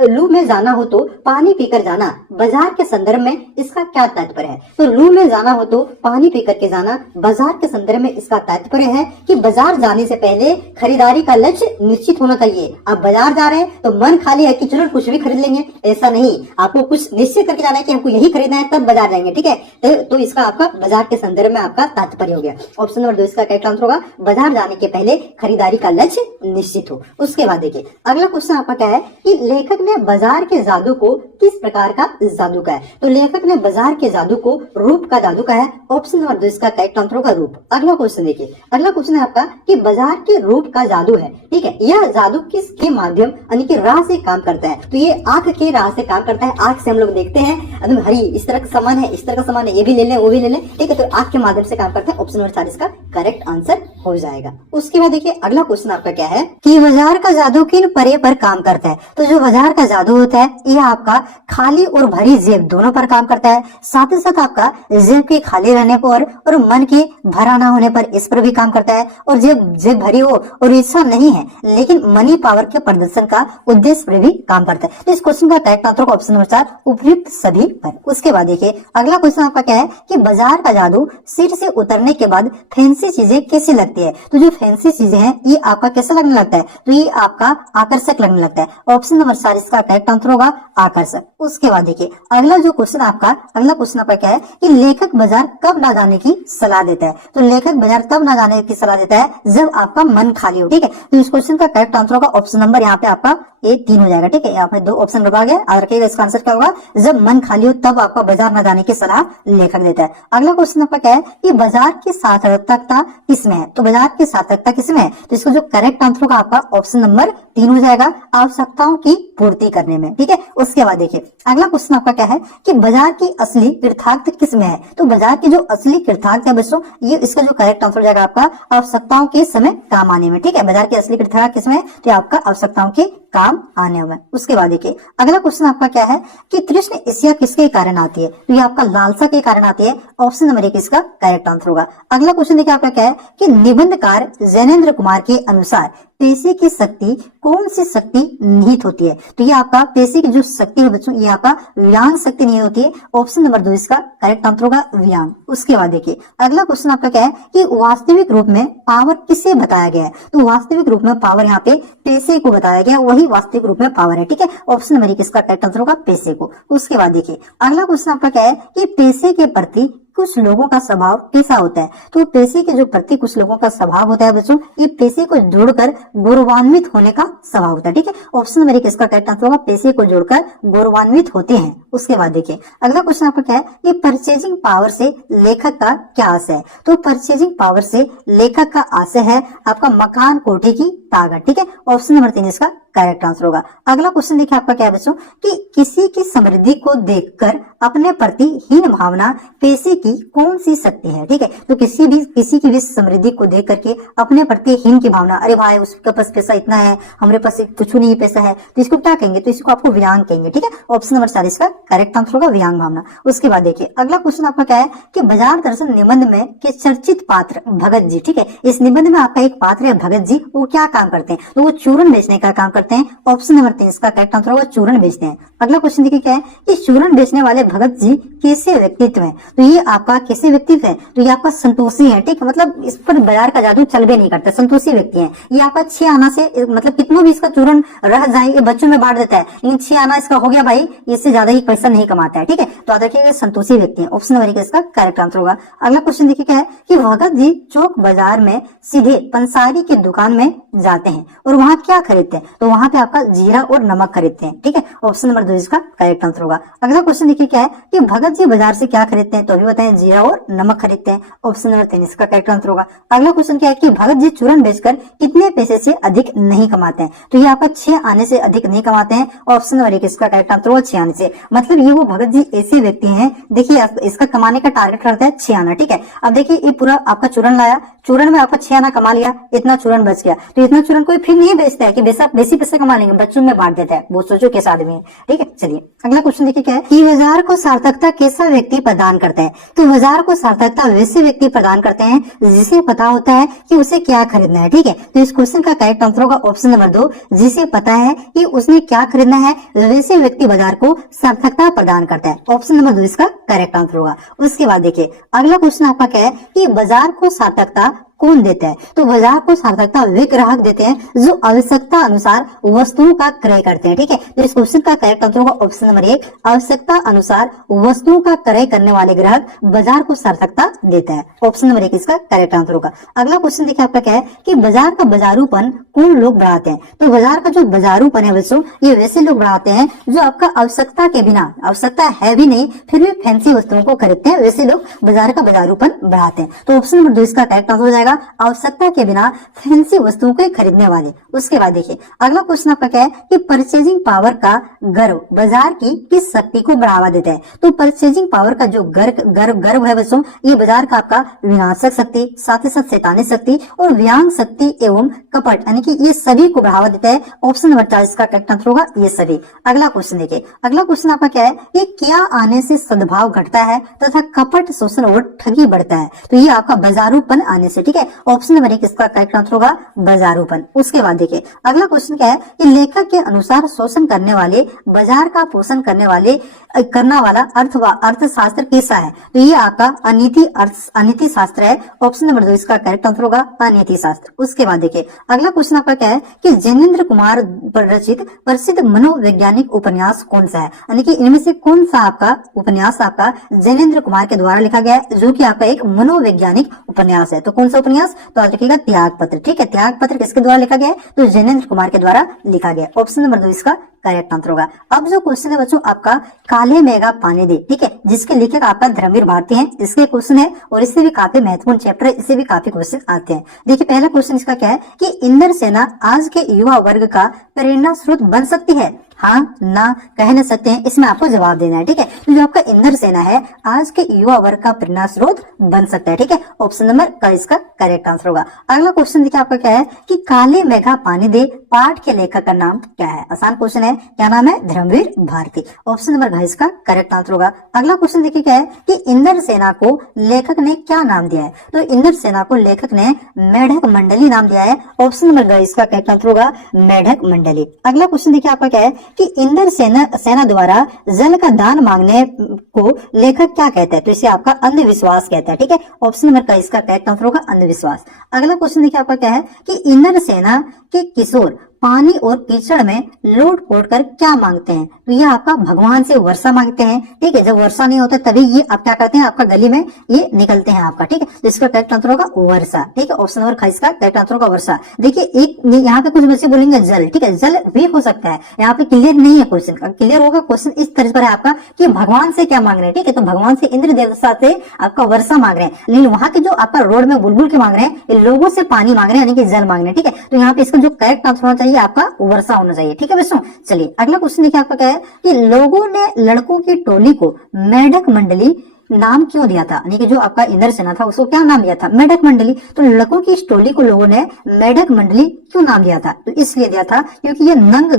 लू में जाना हो तो पानी पीकर जाना, बाजार के संदर्भ में इसका क्या तात्पर्य है? तो लू में जाना हो तो पानी पीकर के जाना, बाजार के संदर्भ में इसका तात्पर्य है कि बाजार जाने से पहले खरीदारी का लक्ष्य निश्चित होना चाहिए। आप बाजार जा रहे हैं तो मन खाली है कि चलो कुछ भी खरीद लेंगे, ऐसा नहीं। आपको कुछ निश्चित करके जाना है कि हमको यही खरीदना है, तब बाजार जाएंगे। ठीक है, तो इसका आपका बाजार के संदर्भ में आपका तात्पर्य हो गया। ऑप्शन नंबर 2 इसका करेक्ट आंसर होगा बाजार जाने के पहले खरीदारी का लक्ष्य निश्चित हो। उसके बाद देखिए अगला क्वेश्चन आपका क्या है कि लेखक ने बाजार के जादू को किस प्रकार का जादू कहा है? तो लेखक ने बाजार के जादू को रूप का जादू कहा है। ऑप्शन नंबर 2 इसका करेक्ट आंसर होगा रूप। अगला क्वेश्चन देखिए अगला क्वेश्चन है आपका कि बाजार के रूप का जादू है। ठीक है, यह जादू किसके माध्यम यानी कि राह से काम करता है? तो ये आंख के राह से काम करता है। आंख से हम लोग देखते हैं एकदम हरी, इस तरह का सामान है, इस तरह का सामान है, ये भी ले लें वो भी ले लें। ठीक है, तो आंख के माध्यम से काम करता है। ऑप्शन नंबर 4 इसका करेक्ट आंसर हो जाएगा। उसके बाद देखिए अगला क्वेश्चन आपका क्या है कि बाजार का जादू किन परे पर काम करता है? तो जो बाजार का जादू होता है यह आपका खाली और भरी जेब दोनों पर काम करता है। साथ ही साथ आपका जेब के खाली रहने पर और मन के भरा ना होने पर इस पर भी काम करता है। और जेब भरी हो और इच्छा नहीं है लेकिन मनी पावर के प्रदर्शन का उद्देश्य पर भी काम करता है। तो इस क्वेश्चन का करेक्ट आंसर ऑप्शन नंबर 4 उपयुक्त सभी पर। उसके बाद देखिए अगला क्वेश्चन आपका क्या है कि बाजार का जादू सीट से उतरने के बाद फैंसी चीजें कैसी लगती है? तो जो फैंसी चीजें हैं ये आपका कैसा लगने लगता है? तो ये आपका आकर्षक लगने लगता है। ऑप्शन नंबर 4 इसका करेक्ट आंसर होगा आकर्षक। उसके बाद देखिए अगला क्वेश्चन आपका क्या है कि लेखक बाजार कब ना जाने की सलाह देता है? तो लेखक बाजार तब ना जाने की सलाह देता है जब आपका मन खाली हो। ठीक है, तो इस क्वेश्चन का करेक्ट आंसर होगा ऑप्शन नंबर यहाँ पे आपका ये 3 हो जाएगा। ठीक है, आपने 2 ऑप्शन बढ़ा गया। याद रखिएगा इसका आंसर क्या होगा, जब मन खाली हो तब आपका बाजार न जाने की सलाह लेखक देता है। अगला क्वेश्चन आपका क्या है कि बाजार की सार्थकता किसमें है, तो बाजार की सार्थकता किसमें है, तो इसको जो करेक्ट आंसर होगा आपका ऑप्शन नंबर 3 हो जाएगा, आवश्यकताओं की पूर्ति करने में। ठीक है, उसके बाद देखिए अगला क्वेश्चन आपका क्या है कि बाजार की असली कृतार्थ किसमें है, तो बाजार की जो असली कृतार्थ है बच्चों, ये इसका जो करेक्ट आंसर हो जाएगा आपका आवश्यकताओं के समय काम आने में। ठीक है, बाजार की असली कृतार्थ किसमें है, तो आपका आवश्यकताओं के काम आने में। उसके बाद देखिए अगला क्वेश्चन आपका क्या है कि तृष्ण ईर्ष्या किसके कारण आती है, तो ये आपका लालसा के कारण आती है। ऑप्शन नंबर 1 इसका करेक्ट आंसर होगा। अगला क्वेश्चन देखिए आपका क्या है कि निबंधकार जैनेन्द्र कुमार के अनुसार पेशे की शक्ति कौन सी शक्ति निहित होती है, तो ये आपका पेशे की जो शक्ति है बच्चों, ये आपका व्यांग शक्ति निहित होती है। ऑप्शन नंबर 2 इसका करेक्ट आंसर होगा व्यांग। उसके बाद देखिए अगला क्वेश्चन आपका क्या है कि वास्तविक रूप में पावर किसे बताया गया है, तो वास्तविक रूप में पावर यहाँ पे पेशे को बताया गया, वही वास्तविक रूप में पावर है। ठीक है, ऑप्शन नंबर 1 इसका करेक्ट आंसर होगा पेशे को। उसके बाद देखिए अगला क्वेश्चन आपका क्या है कि पेशे के प्रति कुछ लोगों का स्वभाव कैसा होता है, तो पेशे के जो प्रति कुछ लोगों का स्वभाव होता है बच्चों, ये पेशे को जोड़कर गौरवान्वित होने का स्वभाव होता है। ठीक है, ऑप्शन नंबर 1 इसका करेक्ट आंसर होगा पेशे को जोड़कर गौरवान्वित होते हैं। उसके बाद देखिए अगला क्वेश्चन आपका क्या है कि परचेजिंग पावर से लेखक का क्या आशय है, तो परचेजिंग पावर से लेखक का आशय है आपका मकान कोठी की ताकत। ठीक है, ऑप्शन नंबर 3 इसका करेक्ट आंसर होगा। अगला क्वेश्चन देखिए आपका क्या है बच्चों कि किसी की समृद्धि को देखकर अपने प्रति हीन भावना पेशे की कौन सी शक्ति है। ठीक है, तो किसी की भी समृद्धि को देख करके अपने प्रति हीन की भावना, अरे भाई उसके पास पैसा इतना है, हमारे पास कुछ नहीं पैसा है, तो इसको क्या कहेंगे, तो इसको आपको व्यांग कहेंगे। ठीक है, ऑप्शन नंबर 4 इसका करेक्ट आंसर होगा व्यांग भावना। उसके बाद देखिए अगला क्वेश्चन आपका क्या है कि बाजार दर्शन निबंध में के चर्चित पात्र भगत जी। ठीक है, इस निबंध में आपका एक पात्र है भगत जी, वो क्या काम करते हैं, तो वो चूरन बेचने का काम करते हैं। ऑप्शन नंबर 3 इसका करेक्ट आंसर होगा चूरन बेचते हैं। अगला क्वेश्चन देखिए क्या है कि चूरन बेचने वाले भगत जी कैसे व्यक्तित्व है, तो ये आपका कैसे व्यक्तित्व है, तो ये आपका संतोषी है। ठीक है, मतलब इस पर बाजार का जादू चल भी नहीं करता, संतोषी व्यक्ति है। ये आपका 6 आना से मतलब कितना भी इसका चूरन रह जाए ये बच्चों में बांट देता है, लेकिन 6 आना इसका हो गया भाई, इससे ज्यादा ही पैसा नहीं कमाता है। ठीक है, तो याद रखिएगा संतोषी व्यक्ति है। ऑप्शन नंबर 1 इसका करेक्ट आंसर होगा। अगला क्वेश्चन देखिए क्या है कि भगत जी चौक बाजार में सीधे पंसारी की दुकान में जाते हैं और वहां क्या खरीदते हैं, तो वहां पे आपका जीरा और नमक खरीदते हैं। ठीक है, ऑप्शन नंबर 2 इसका करेक्ट आंसर होगा। अगला क्वेश्चन देखिए क्या है कि भगत जी बाजार से क्या खरीदते हैं, तो अभी बताएं जीरा और नमक खरीदते हैं। ऑप्शन नंबर 3 इसका करेक्ट आंसर होगा। अगला क्वेश्चन क्या है कि भगत जी चूरन बेचकर कितने पैसे से अधिक नहीं कमाते हैं, तो ये आपका 6 आने से अधिक नहीं कमाते हैं। ऑप्शन नंबर 1 इसका करेक्ट आंसर होगा 6 आने से, मतलब ये वो भगत जी ऐसे व्यक्ति हैं, देखिए इसका कमाने का टारगेट रहता है 6 आना। ठीक है, अब देखिए ये पूरा आपका चूरन लाया, चूरन में आपका 6 आना कमा लिया, इतना चूरन बच गया, तो इतना चूरन कोई फिर नहीं बेचता है कि बेसी पैसे कमा लेंगे, बच्चों में बांट देता है, वो सोचो कैसा आदमी है। ठीक है, चलिए अगला क्वेश्चन देखिए क्या है कि बाजार को सार्थकता कैसा व्यक्ति प्रदान करता है, तो बाजार को सार्थकता वैसे व्यक्ति प्रदान करते हैं जिसे पता होता है कि उसे क्या खरीदना है। ठीक है, तो इस क्वेश्चन का करेक्ट आंसर होगा ऑप्शन नंबर 2, जिसे पता है कि उसने क्या खरीदना है वैसे व्यक्ति बाजार को सार्थकता प्रदान करता है। ऑप्शन नंबर 2 इसका करेक्ट आंसर होगा। उसके बाद देखिए अगला क्वेश्चन आपका क्या है कि बाजार को सार्थकता कौन देता है, तो बाजार को सार्थकता वे ग्राहक देते हैं जो आवश्यकता अनुसार वस्तुओं का क्रय करते हैं। ठीक है, तो इस क्वेश्चन का करेक्ट आंसर होगा ऑप्शन नंबर 1, आवश्यकता अनुसार वस्तुओं का क्रय करने वाले ग्राहक बाजार को सार्थकता देता है। ऑप्शन नंबर 1 इसका करेक्ट आंसर होगा। अगला क्वेश्चन देखिए आपका क्या है कि बाजार का बाजारूपन कौन लोग बढ़ाते हैं, तो बाजार का जो बाजारूपन है बच्चों, ये वैसे लोग बढ़ाते हैं जो आपका आवश्यकता के बिना, आवश्यकता है भी नहीं फिर भी फैंसी वस्तुओं को खरीदते हैं, वैसे लोग बाजार का बाजारूपन बढ़ाते हैं। तो ऑप्शन नंबर 2 इसका करेक्ट आंसर हो जाएगा आवश्यकता के बिना फैंसी वस्तुओं को खरीदने वाले। उसके बाद देखिए अगला क्वेश्चन आपका क्या है कि परचेजिंग पावर का गर्व बाजार की किस शक्ति को बढ़ावा देता है, तो परचेजिंग पावर का जो गर्व है बच्चों, ये बाजार का आपका विनाशक शक्ति, साथ ही साथ शैतानी शक्ति और व्यांग शक्ति एवं कपट, यानी कि ये सभी को बढ़ावा देता है। ऑप्शन नंबर 4 इसका करेक्ट आंसर होगा ये सभी। अगला क्वेश्चन देखिए, अगला क्वेश्चन आपका क्या है कि क्या आने से सद्भाव घटता है तथा कपट, शोषण और ठगी बढ़ता है, तो ये आपका बाजारूपन आने से। ठीक है, ऑप्शन नंबर 1 इसका करेक्ट आंसर होगा बाजारूपन। उसके बाद देखिए अगला क्वेश्चन क्या है कि लेखक के अनुसार शोषण करने वाले बाजार का पोषण करने वाला अर्थशास्त्र कैसा है, तो ये आपका अनीति शास्त्र है। ऑप्शन नंबर 2 इसका करेक्ट आंसर होगा अनीति शास्त्र। उसके बाद देखिए अगला क्वेश्चन आपका क्या है कि जैनेन्द्र कुमार रचित प्रसिद्ध मनोवैज्ञानिक उपन्यास कौन सा है, यानी कि इनमें से कौन सा आपका उपन्यास आपका जैनेन्द्र कुमार के द्वारा लिखा गया है, जो कि आपका एक मनोवैज्ञानिक उपन्यास है। तो कौन सा उपन्यास, तो आप लिखिएगा त्याग पत्र। ठीक है, त्याग पत्र किसके द्वारा लिखा गया है? तो जिनेंद्र कुमार के द्वारा लिखा गया। ऑप्शन नंबर 2 इसका करेक्ट आंसर होगा। अब जो क्वेश्चन है बच्चों आपका काले मेघा पानी दे, ठीक है, जिसके लेखक आपका धर्मवीर भारती हैं, इसके क्वेश्चन है और इससे भी काफी महत्वपूर्ण चैप्टर है, इससे भी काफी क्वेश्चन आते हैं। देखिए पहला क्वेश्चन इसका क्या है कि इंद्र सेना आज के युवा वर्ग का प्रेरणा स्रोत बन सकती है? हाँ ना कह न सकते हैं, इसमें आपको जवाब देना है। ठीक है, तो जो आपका इंद्र सेना है आज के युवा वर्ग का प्रेरणा स्रोत बन सकता है। ठीक है, ऑप्शन नंबर का इसका करेक्ट आंसर होगा। अगला क्वेश्चन देखिए आपका क्या है कि काले मेघा पानी दे पाठ के लेखक का नाम क्या है? आसान क्वेश्चन है, क्या नाम है? धर्मवीर भारती। ऑप्शन नंबर का इसका करेक्ट आंसर होगा। अगला क्वेश्चन देखिए क्या है कि इंद्र सेना को लेखक ने क्या नाम दिया है? तो इंद्र सेना को लेखक ने मेढक मंडली नाम दिया है। ऑप्शन नंबर का इसका करेक्ट आंसर होगा मेढक मंडली। अगला क्वेश्चन देखिए आपका क्या है कि इंद्र सेना द्वारा जल का दान मांगने को लेखक क्या कहता है? तो इसे आपका अंधविश्वास कहता है। ठीक है, ऑप्शन नंबर का इसका करेक्ट आंसर होगा अंधविश्वास। अगला क्वेश्चन देखिए आपका क्या है कि इंद्र सेना के किशोर पानी और कीचड़ में लोट पोट कर क्या मांगते हैं? तो ये आपका भगवान से वर्षा मांगते हैं। ठीक है, जब वर्षा नहीं होता तभी ये आप क्या करते हैं, आपका गली में ये निकलते हैं आपका। ठीक है, तो इसका करेक्ट आंसर होगा वर्षा। ठीक है, ऑप्शन नंबर 28 का करेक्ट आंसर होगा वर्षा। देखिए एक यहाँ पे कुछ बच्चे बोलेंगे जल, ठीक है, जल भी हो सकता है, यहाँ पे क्लियर नहीं है क्वेश्चन। क्लियर होगा क्वेश्चन इस तरह पर है आपका कि भगवान से क्या मांग रहे हैं। ठीक है, तो भगवान से इंद्र देवता से आपका वर्षा मांग रहे हैं, लेकिन वहां के जो आपका रोड में बुलबुल के मांग रहे हैं, ये लोगों से पानी मांग रहे हैं, यानी कि जल मांग रहे हैं। ठीक है, तो यहाँ पे इसका जो करेक्ट आंसर होना चाहिए आपका वर्षा होना चाहिए। ठीक है बच्चों, चलिए अगला क्वेश्चन देखिए आपका क्या है कि लोगों ने लड़कों की टोली को मेढक मंडली नाम क्यों दिया था? यानी कि जो आपका इंद्र सेना था उसको क्या नाम दिया था? मेढक मंडली। तो लड़कों की इस टोली को लोगों ने मेढक मंडली क्यों नाम दिया था? तो इसलिए दिया था क्योंकि ये नंग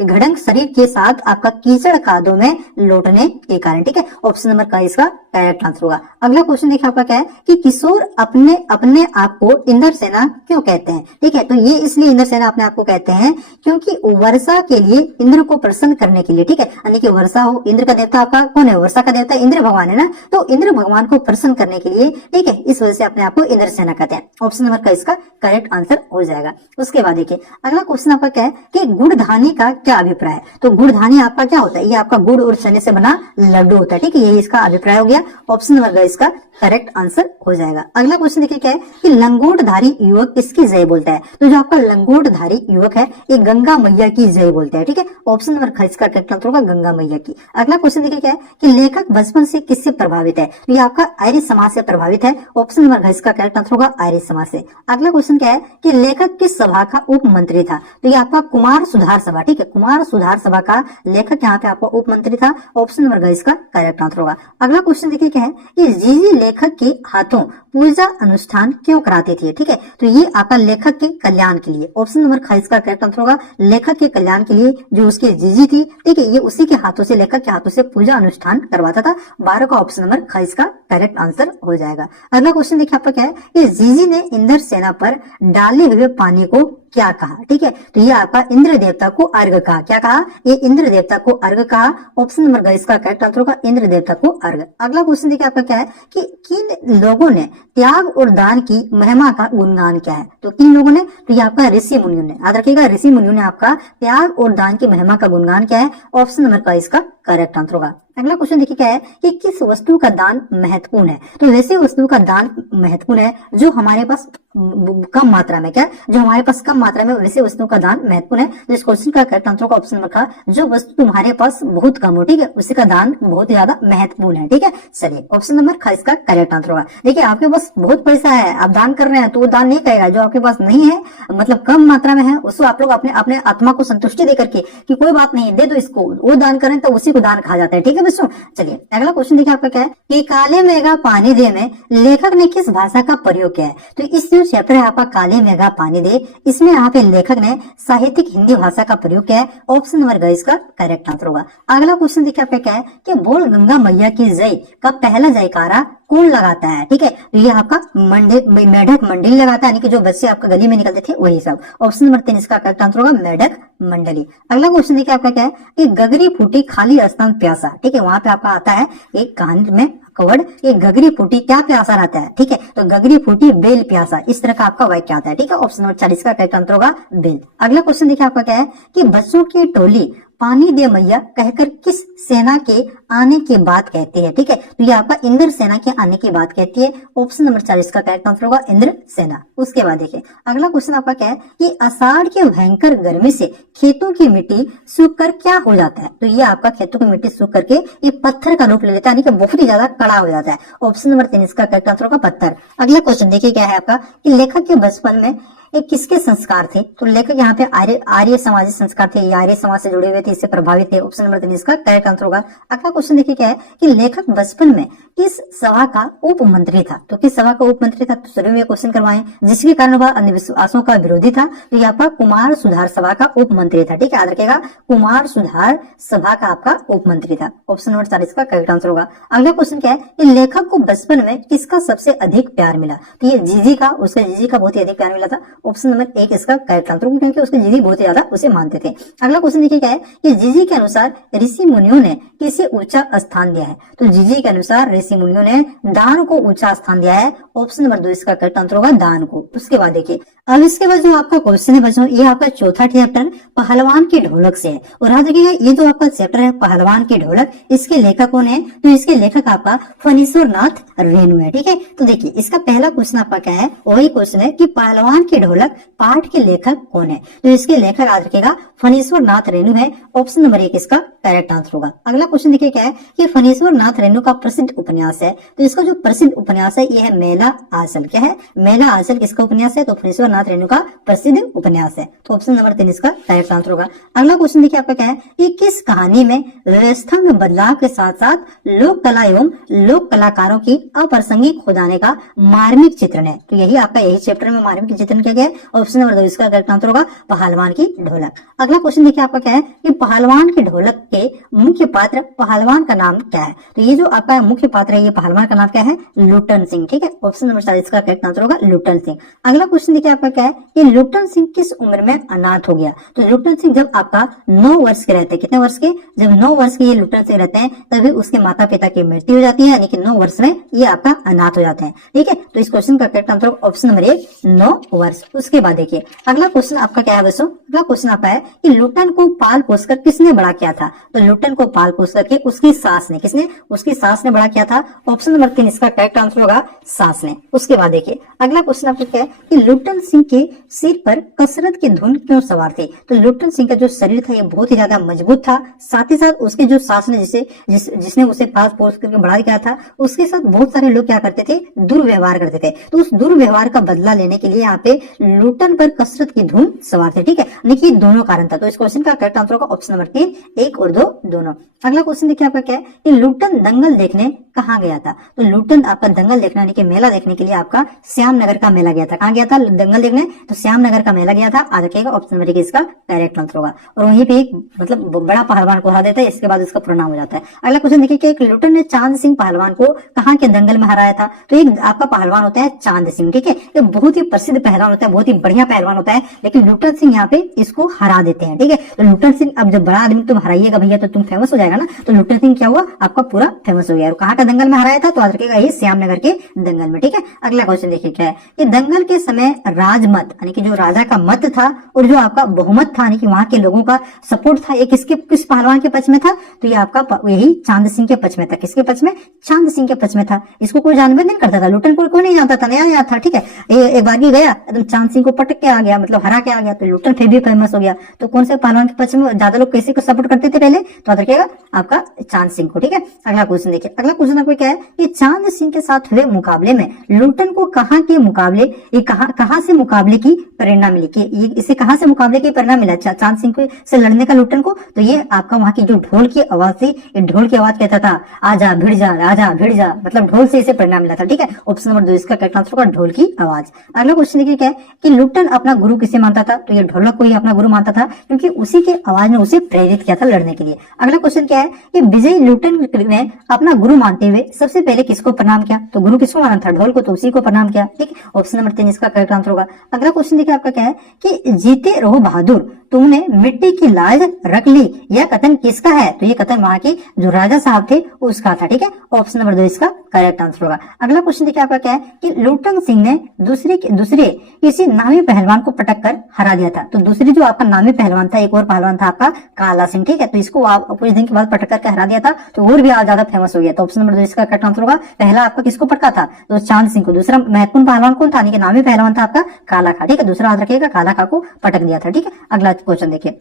घड़ंग शरीर के साथ आपका कीचड़ कादों में लौटने के कारण। ठीक है, ऑप्शन नंबर का इसका करेक्ट आंसर होगा। अगला क्वेश्चन देखिए आपका क्या है कि किशोर अपने अपने आप को इंद्र सेना क्यों कहते हैं? ठीक है, तो ये इसलिए इंद्र सेना अपने आप को कहते हैं क्योंकि वर्षा के लिए इंद्र को प्रसन्न करने के लिए। ठीक है, यानी कि वर्षा हो, इंद्र का देवता आपका कौन है? वर्षा का देवता इंद्र भगवान है ना, तो इंद्र भगवान को प्रसन्न करने के लिए, ठीक है, इस वजह से अपने आप को इंद्र सेना कहते हैं। ऑप्शन नंबर का इसका करेक्ट आंसर हो जाएगा। उसके बाद देखिए अगला क्वेश्चन आपका क्या है कि गुड़धानी का क्या अभिप्राय है? तो गुड़धानी आपका क्या होता है? ये आपका गुड़ और चने से बना लड्डू होता है। ठीक है, यही इसका अभिप्राय हो गया। ऑप्शन नंबर का इसका करेक्ट आंसर हो जाएगा। अगला क्वेश्चन देखिए क्या है कि लंगोटधारी युवक किसकी जय बोलता है? तो जो आपका लंगोटधारी युवक है ये गंगा मैया की जय बोलता है। ठीक है, ऑप्शन नंबर 28 का करेक्ट आंसर होगा गंगा मैया की। अगला क्वेश्चन देखिए क्या है कि लेखक बचपन से किससे प्रभावित है? तो ये आपका आर्य समाज से प्रभावित है। ऑप्शन नंबर 28 का करेक्ट आंसर होगा आर्य समाज से। अगला क्वेश्चन क्या है कि लेखक किस सभा का उप मंत्री था? तो ये आपका कुमार सुधार सभा। ठीक है, कुमार सुधार सभा का लेखक यहाँ पे आपका उप मंत्री था। ऑप्शन नंबर 28 का करेक्ट आंसर होगा। अगला क्वेश्चन देखिए क्या है कि जीजी लेखक के हाथों पूजा अनुष्ठान क्यों कराते थे? ठीक है, तो ये आपका लेखक के कल्याण के लिए। ऑप्शन नंबर 28 का करेक्ट आंसर होगा लेखक के कल्याण के लिए जो उसकी जीजी थी, ठीक है, ये उसी के हाथों से, लेखक के हाथों से पूजा अनुष्ठान करवाता था। 12 का ऑप्शन नंबर 28 का करेक्ट आंसर हो जाएगा। अगला क्वेश्चन देखिए आपका क्या है कि जीजी ने इंद्र सेना पर डाले हुए पानी को क्या कहा? ठीक है, तो ये आपका इंद्र देवता को अर्घ कहा। क्या कहा? ये इंद्र देवता को अर्घ कहा। ऑप्शन नंबर 22 का करेक्ट आंसर होगा इंद्र देवता को अर्घ। अगला क्वेश्चन देखिए आपका क्या है कि किन लोगों ने त्याग और दान की महिमा का गुणगान किया है? तो किन लोगों ने? तो ये आपका ऋषि मुनियों ने। याद रखिएगा, ऋषि मुनियों ने आपका त्याग और दान की महिमा का गुणगान किया है। ऑप्शन नंबर 22 का करेक्ट आंसर होगा। अगला क्वेश्चन देखिए क्या है कि किस वस्तु का दान महत्वपूर्ण है? तो वैसे वस्तु का दान महत्वपूर्ण है जो हमारे पास कम मात्रा में, क्या जो हमारे पास कम मात्रा में, वैसे वस्तुओं का दान महत्वपूर्ण है। जिस क्वेश्चन का करेक्ट आंसर का ऑप्शन नंबर का जो वस्तु तुम्हारे पास बहुत कम हो, ठीक है, उसी का दान बहुत ज्यादा महत्वपूर्ण है। ठीक है, चलिए ऑप्शन नंबर 28 का करेक्ट आंसर होगा। देखिए आपके पास बहुत पैसा है, आप दान कर रहे हैं तो वो दान नहीं करेगा। जो आपके पास नहीं है, मतलब कम मात्रा में है, उसको आप लोग अपने अपने आत्मा को संतुष्टि दे करके कि कोई बात नहीं, दे दो इसको, वो दान करें तो उसी को दान कहा जाता है। ठीक है बच्चों, चलिए अगला क्वेश्चन देखिए आपका क्या है कि काले मेघा पानी दे में लेखक ने किस भाषा का प्रयोग किया है? तो इस जो चैप्टर है आपका काले मेघा पानी दे, इसमें यहाँ पे लेखक ने साहित्यिक हिंदी भाषा का प्रयोग किया है। ऑप्शन नंबर 22 का करेक्ट आंसर होगा। अगला क्वेश्चन देखिए आपका क्या है कि बोल गंगा मैया की जय का पहला जयकारा कौन लगाता है? ठीक है, तो ये आपका मेढक मंडली लगाता है, यानी कि जो बच्चे आपका गली में निकलते थे वही सब। ऑप्शन नंबर 3 इसका करेक्ट आंसर होगा मेढक मंडली। अगला क्वेश्चन देखिए आपका क्या है कि गगरी फूटी खाली स्थान प्यासा। ठीक है, वहां पे आपका आता है एक कहानी में कवर्ड, एक गगरी फूटी क्या प्यासा रहता है? ठीक है, तो गगरी फूटी बेल प्यासा, इस तरह का आपका वाक्य आता है। ठीक है, ऑप्शन नंबर 40 का करेक्ट आंसर होगा बेल। अगला क्वेश्चन देखिए आपका क्या है कि बच्चों की टोली पानी दे मैया कहकर किस सेना के आने की बात कहती है। ठीक है, तो ये आपका इंद्र सेना के आने की बात कहती है। ऑप्शन नंबर 40 का करेक्ट आंसर होगा इंद्र सेना। उसके बाद देखिए अगला क्वेश्चन आपका क्या है कि आषाढ़ के भयंकर गर्मी से खेतों की मिट्टी सूख कर क्या हो जाता है। तो ये आपका खेतों की मिट्टी सूख करके ये पत्थर का रूप ले लेता है, यानी कि बहुत ही ज्यादा कड़ा हो जाता है। ऑप्शन नंबर 3 इसका करेक्ट आंसर होगा पत्थर। अगला क्वेश्चन देखिए क्या है आपका कि लेखक के बचपन में एक किसके संस्कार थे। तो लेखक यहाँ पे आर्य सामाजिक संस्कार थे, आर्य समाज से जुड़े हुए थे, इससे प्रभावित थे। ऑप्शन नंबर 3 इसका करेक्ट आंसर होगा। अगला क्वेश्चन देखिए क्या है कि लेखक बचपन में किस सभा का उप मंत्री था। तो किस सभा का उप मंत्री था, तो शुरू में क्वेश्चन करवाए जिसके कारण वह अंधविश्वासों का विरोधी था। तो ये आपका कुमार सुधार सभा का उप मंत्री था। ठीक है, याद रखिएगा कुमार सुधार सभा का आपका उप मंत्री था। ऑप्शन नंबर 40 का करेक्ट आंसर होगा। अगला क्वेश्चन क्या है कि लेखक को बचपन में किसका सबसे अधिक प्यार मिला। तो ये जीजी का, उसका जीजी का बहुत ही अधिक प्यार मिला था। ऑप्शन नंबर 1 इसका करेक्ट आंसर होगा, क्योंकि उसके जीजी बहुत ही ज्यादा उसे मानते थे। अगला क्वेश्चन देखिए क्या है कि जीजी के अनुसार ऋषि मुनियों ने किसे ऊंचा स्थान दिया है। तो जीजी के अनुसार ऋषि मुनियों ने दान को ऊंचा स्थान दिया है। ऑप्शन नंबर 2 इसका करेक्ट आंसर होगा दान को। उसके बाद देखिए अब इसके बाद जो आपका क्वेश्चन है बच्चों, ये आपका चौथा चैप्टर पहलवान की ढोलक से है। और याद रखिएगा ये जो आपका चैप्टर है पहलवान की ढोलक, इसके लेखक कौन है। तो इसके लेखक आपका फणीश्वर नाथ रेणु है। ठीक है, तो देखिए इसका पहला क्वेश्चन आपका क्या है, वही क्वेश्चन है कि पहलवान की ढोलक पाठ के लेखक कौन है। तो इसके लेखक याद रखिएगा फणीश्वर नाथ रेणु है। ऑप्शन नंबर 1 इसका करेक्ट आंसर होगा। अगला क्वेश्चन देखिए क्या है कि फणीश्वर नाथ रेणु का प्रसिद्ध उपन्यास है। तो इसका जो प्रसिद्ध उपन्यास है ये है मेला आंचल। क्या है, मेला आंचल किसका उपन्यास है। तो फणीश्वर नाथ रेणु का प्रसिद्ध उपन्यास है। तो ऑप्शन नंबर 3 इसका करेक्ट आंसर होगा। अगला क्वेश्चन देखिए आपका क्या है कि किस कहानी में व्यवस्था में बदलाव के साथ साथ लोक कला एवं लोक कलाकारों की अप्रासंगिक हो जाने का मार्मिक चित्रण है। तो यही आपका यही चैप्टर में मार्मिक चित्रण किया गया है। ऑप्शन नंबर 2 इसका करेक्ट आंसर होगा पहलवान की ढोलक। अगला क्वेश्चन देखिए आपका क्या है कि पहलवान की ढोलक के मुख्य पात्र पहलवान का नाम क्या है। तो ये जो आपका मुख्य पात्र है ये पहलवान का नाम क्या है, लुटन सिंह। ठीक है, ऑप्शन नंबर 40 का करेक्ट आंसर होगा लुटन सिंह। अगला क्वेश्चन देखिए आपका क्या है कि लुटन सिंह किस उम्र में अनाथ हो गया। तो लुटन सिंह जब आपका 9 वर्ष के रहते हैं, कितने वर्ष के, जब 9 वर्ष के ये लुटन सिंह रहते हैं तभी उसके माता पिता की मृत्यु हो जाती है, यानी कि 9 वर्ष में ये आपका अनाथ हो जाते हैं। ठीक है, तो इस क्वेश्चन का करेक्ट आंसर ऑप्शन नंबर 1 9 वर्ष। उसके बाद देखिए अगला क्वेश्चन आपका क्या है बच्चों, अगला क्वेश्चन आपका है कि लुटन को पाल पोसकर किसने बड़ा किया था। तो लुटन को पाल पोस करके उसकी सास ने, किसने, उसकी सास ने बड़ा किया था। ऑप्शन नंबर 3 इसका करेक्ट आंसर होगा सास ने। उसके बाद देखिए अगला क्वेश्चन आपका क्या है कि लुटन सिंह के सिर पर कसरत की धुन क्यों सवार थी। तो लुटन सिंह का जो शरीर था ये बहुत ही ज्यादा मजबूत था, साथ ही साथ उसके जो सास ने जिसने उसे पाल पोस करके बड़ा किया था उसके साथ बहुत सारे लोग क्या करते थे, दुर्व्यवहार करते थे। तो उस दुर्व्यवहार का बदला लेने के लिए यहाँ पे लुटन पर कसरत की धुन सवार थे। ठीक है, देखिए दोनों कारण था। तो इस क्वेश्चन का करेक्ट आंसर होगा ऑप्शन नंबर 3 1 और 2 दोनों। अगला क्वेश्चन देखिए आपका क्या है कि लुटन दंगल देखने कहाँ गया था। तो लुटन आपका दंगल देखने यानी कि मेला देखने के लिए आपका श्यामनगर का मेला गया था। कहाँ गया था दंगल देखने, तो श्यामनगर का मेला गया था। आज रखिएगा ऑप्शन नंबर 1 इसका करेक्ट आंसर होगा। और वहीं पे एक मतलब बड़ा पहलवान को हरा देता है, इसके बाद उसका पूरा नाम हो जाता है। अगला क्वेश्चन देखिए कि एक लुटन ने चांद सिंह पहलवान को कहाँ के दंगल में हराया था। तो एक आपका पहलवान होता है चांद सिंह। ठीक है, ये बहुत ही प्रसिद्ध पहलवान होता है, बहुत ही बढ़िया पहलवान होता है, लेकिन लुटन सिंह यहाँ पे इसको हरा देते हैं। ठीक है, तो लुटन सिंह अब जब बड़ा आदमी तुम हराइएगा भैया तो तुम फेमस हो जाएगा ना। तो लुटन सिंह क्या हुआ, आपका पूरा फेमस हो गया। और कहाँ का दंगल में हराया था, तो याद रखिएगा ये श्यामनगर के दंगल में। ठीक है, अगला क्वेश्चन देखिए क्या है कि दंगल के समय राजमत यानी कि जो राजा का मत था और जो आपका बहुमत था यानी कि वहां के लोगों का सपोर्ट था, ये किस पहलवान के पक्ष में था। तो ये आपका यही चांद सिंह के पक्ष में था। किसके पक्ष में, चांद सिंह के पक्ष में था। इसको कोई जानवर नहीं करता था, लुटन को कोई नहीं जानता था, नया था। ठीक है, एक बार भी गया एकदम चांद सिंह को पटक के आ गया, मतलब हरा के आ गया, तो लुटन फिर भी फेमस हो गया। तो कौन से पहलवान के पक्ष में ज्यादा लोग किसी को सपोर्ट करते थे पहले, तो याद रखिएगा आपका चांद सिंह को। ठीक है, अगला क्वेश्चन देखिए, अगला क्वेश्चन आपको क्या है कि चांद सिंह के साथ हुए मुकाबले में लुटन को कहाँ के मुकाबले, ये कहाँ से मुकाबले की प्रेरणा मिली, कि इसे कहाँ से मुकाबले की प्रेरणा मिला चांद सिंह को से लड़ने का लुटन को। तो ये आपका वहां की जो ढोल की आवाज थी, ये ढोल की आवाज कहता था आजा भिड़ जा, आजा भिड़ जा, मतलब ढोल से इसे प्रेरणा मिला था। ठीक है, ऑप्शन नंबर 2 इसका करेक्ट आंसर होगा ढोल की आवाज। अगला क्वेश्चन देखिए क्या है कि लुटन अपना गुरु किसे मानता था। तो ये ढोलक को ही अपना गुरु मानता था, क्योंकि उसी के आवाज ने उसे प्रेरित किया था लड़ने के लिए। अगला क्वेश्चन क्या है कि विजय लुटन ने अपना गुरु मानते हुए सबसे पहले किसको प्रणाम किया। तो गुरु किसको माना था, ढोल को, तो उसी को प्रणाम किया। ठीक है, ऑप्शन नंबर 3 इसका करेक्ट आंसर होगा। अगला क्वेश्चन देखिए आपका क्या है कि जीते रहो बहादुर तुमने मिट्टी की लाज रख ली, यह कथन किसका है। तो ये कथन वहां के जो राजा साहब थे उसका था। ठीक है, ऑप्शन नंबर 2 इसका करेक्ट आंसर होगा। अगला क्वेश्चन देखिए आपका क्या है कि लुटन सिंह ने दूसरे किसी नामी पहलवान को पटक कर हरा दिया था। तो दूसरी जो आपका नामी पहलवान था, एक और पहलवान था आपका काला सिंह, ठीक है, तो इसको आप कुछ दिन के बाद पटक करके हरा दिया था, तो और भी ज्यादा फेमस हो गया। तो ऑप्शन नंबर 2 इसका करेक्ट आंसर होगा। पहला आपका किसको पटका था, तो चांद सिंह को। दूसरा महत्वपूर्ण पहलवान कौन था, नामी पहलवान था आपका काला खा, ठीक है, दूसरा याद रखिएगा, काला खा को पटक दिया था, ठीक है। अगला क्वेश्चन देखिए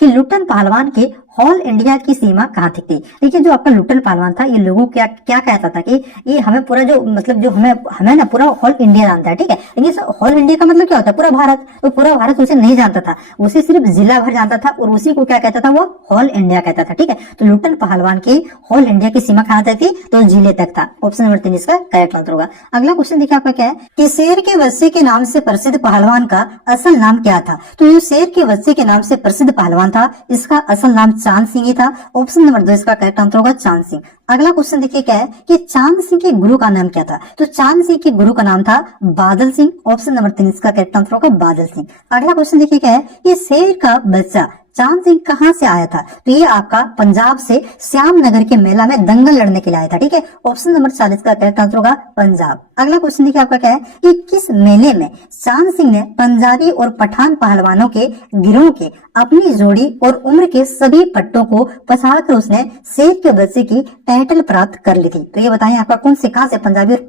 कि लुट्टन पहलवान के ऑल इंडिया की सीमा कहाँ तक थी। देखिए जो आपका लुट्टन पहलवान था, ये लोगों क्या क्या कहता था कि ये हमें पूरा जो मतलब जो हमें ना पूरा ऑल इंडिया जानता है, ठीक है। लेकिन ऑल इंडिया का मतलब क्या होता है, पूरा भारत। तो पूरा भारत उसे नहीं जानता था, उसे सिर्फ जिला भर जानता था, और उसी को क्या कहता था, वो ऑल इंडिया कहता था, ठीक है। तो लुट्टन पहलवान की ऑल इंडिया की सीमा कहाँ तक थी, तो जिले तक था। ऑप्शन नंबर 3 इसका करेक्ट आंसर होगा। अगला क्वेश्चन देखिए आपका क्या है कि शेर के बच्चे के नाम से प्रसिद्ध पहलवान का असल नाम क्या था। तो ये शेर के बच्चे के नाम से प्रसिद्ध पहलवान था, इसका असल नाम चांद सिंह ही था। ऑप्शन नंबर 2 इसका करेक्ट आंसर होगा चांद सिंह। अगला क्वेश्चन देखिए क्या है कि चांद सिंह के गुरु का नाम क्या था। तो चांद सिंह के गुरु का नाम था बादल सिंह। ऑप्शन नंबर 3 इसका करेक्ट आंसर होगा बादल सिंह। अगला क्वेश्चन देखिए क्या है कि शेर का बच्चा चांद सिंह कहां से आया था। तो ये आपका पंजाब से श्यामनगर के मेला में दंगल लड़ने के लिए आया था, ठीक है। ऑप्शन नंबर 40 का करेक्ट आंसर होगा पंजाब। अगला क्वेश्चन देखिए आपका क्या है कि किस मेले में चांद सिंह ने पंजाबी और पठान पहलवानों के गिरोह के अपनी जोड़ी और उम्र के सभी पट्टों को पछाड़कर उसने शेर के बच्चे की टाइटल प्राप्त कर ली थी। तो ये बताएं आपका कौन से कहां से पंजाबी और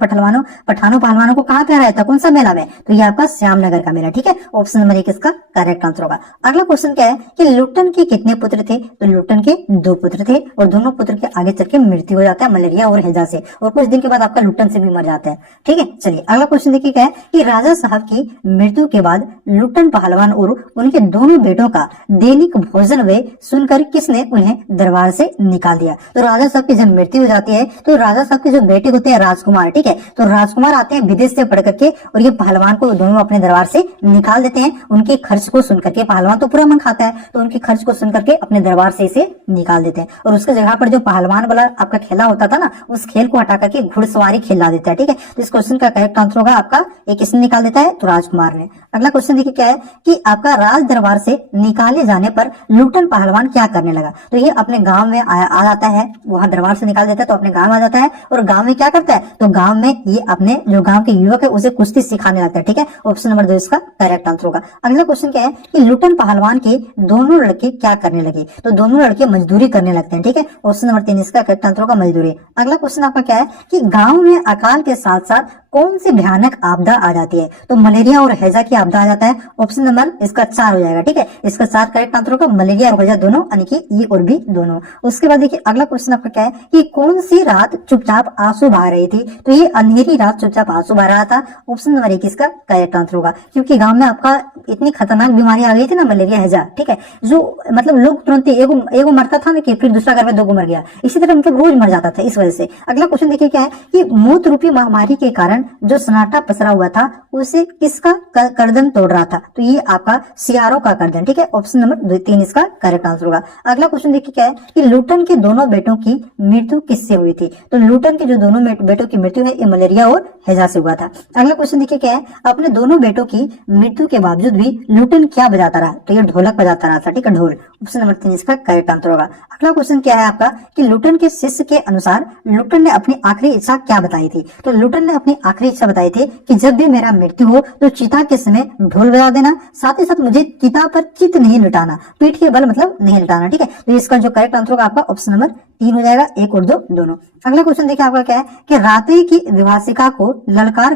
पठानों पहलवानों को कहां पे हराया था, कौन सा मेला में, तो ये आपका श्यामनगर का मेला, ठीक है। ऑप्शन नंबर 1 इसका करेक्ट आंसर होगा। अगला क्वेश्चन क्या है कि लुट्टन के कितने पुत्र थे। तो लुट्टन के 2 पुत्र थे, और दोनों पुत्र के आगे चल के मृत्यु हो जाता है मलेरिया और हैजा से, और कुछ दिन के बाद आपका लुट्टन से भी मर जाता है, ठीक है। चलिए अगला क्वेश्चन देखिए क्या है कि राजा साहब की मृत्यु के बाद लुट्टन पहलवान और उनके दोनों बेटों का दैनिक भोजन वे सुनकर किसने उन्हें दरबार से निकाल दिया। तो राजा साहब की जब मृत्यु हो जाती है तो राजा साहब के जो बेटे होते हैं राजकुमार, ठीक है, तो राजकुमार आते हैं विदेश से पढ़ करके, और ये पहलवान को दोनों अपने दरबार से निकाल देते हैं। उनके खर्च को सुन करके, पहलवान तो पूरा मन खाता है, तो उनके खर्च को सुन करके अपने दरबार से इसे निकाल देते हैं, और उसके जगह पर जो पहलवान वाला आपका खेला होता था ना, उस खेल को हटा करके घुड़सवारी खिला देता है, ठीक है। तो इस क्वेश्चन का करेक्ट आंसर होगा आपका ये किसने निकाल देता है, तो राजकुमार ने। अगला क्वेश्चन देखिए क्या है कि आपका राज दरबार से निकाले जाने पर लुट्टन पहलवान क्या करने लगा। तो ये अपने गांव में आ जाता है, वहां दरबार से निकाल देता है तो अपने गांव आ जाता है, और गांव में क्या करता है, तो गांव में ये अपने जो गांव के युवक है उसे कुश्ती सिखाने लगता है, ठीक है। ऑप्शन नंबर 2 इसका करेक्ट आंसर होगा। अगला क्वेश्चन क्या है कि लुट्टन पहलवान के दोनों लड़के क्या करने लगे। तो दोनों लड़के मजदूरी करने लगते हैं, ठीक है। ऑप्शन नंबर 3 इसका करेक्ट आंसर होगा मजदूरी। अगला क्वेश्चन आपका क्या है कि गांव में अकाल के साथ साथ कौन सी भयानक आपदा आ जाती है। तो मलेरिया और हैजा की आपदा आ जाता है। ऑप्शन नंबर इसका 4 हो जाएगा, ठीक है। इसका 4 करेक्ट आंसर होगा, मलेरिया और हैजा दोनों, यानी कि ये और भी दोनों। उसके बाद देखिए अगला क्वेश्चन आपका क्या है कि कौन सी रात चुपचाप आंसू बहा रही थी। तो ये अंधेरी रात चुपचाप आंसू बहा रहा था। ऑप्शन नंबर 1 इसका करेक्ट आंसर होगा, क्योंकि गांव में आपका इतनी खतरनाक बीमारी आ गई थी ना, मलेरिया हैजा, ठीक है, जो मतलब लोग तुरंत एगो मरता था ना, कि फिर दूसरा घर में 2 को मर गया, इसी तरह उनके रोज मर जाता था इस वजह से। अगला क्वेश्चन देखिए क्या है कि मौत रूपी महामारी के कारण जो सन्नाटा पसरा हुआ था उसे किसका गर्दन तोड़ रहा था। तो ये आपका सियारों का गर्दन, ठीक है। ऑप्शन नंबर 3 इसका करेक्ट आंसर होगा। अगला क्वेश्चन देखिए क्या है कि लुट्टन के दोनों बेटों की मृत्यु किससे हुई थी। तो लुट्टन के जो दोनों बेटों की मृत्यु है ये मलेरिया और हैजा से हुआ था। अगला क्वेश्चन देखिए क्या है, अपने दोनों बेटों की मृत्यु के बावजूद भी लुट्टन क्या बजाता रहा। तो ये ढोलक बजाता रहा था, ठीक है, ढोल। ऑप्शन नंबर 3 इसका करेक्ट आंसर होगा। अगला क्वेश्चन क्या है आपका कि लुट्टन के शिष्य के अनुसार लुट्टन ने अपनी आखिरी इच्छा क्या बताई थी। तो लुट्टन ने अपनी आखिरी इच्छा बताई थी कि जब भी मेरा मृत्यु हो तो चिता के समय ढोल बजा देना, साथ ही साथ मुझे चिता पर चित नहीं लुटाना, पीठ के बल मतलब नहीं लुटाना, ठीक है। तो इसका जो करेक्ट आंसर होगा आपका ऑप्शन नंबर 3 हो जाएगा, 1 और 2 दोनों। अगला क्वेश्चन देखिए आपका क्या है कि रात्रि की विभाषिका को ललकार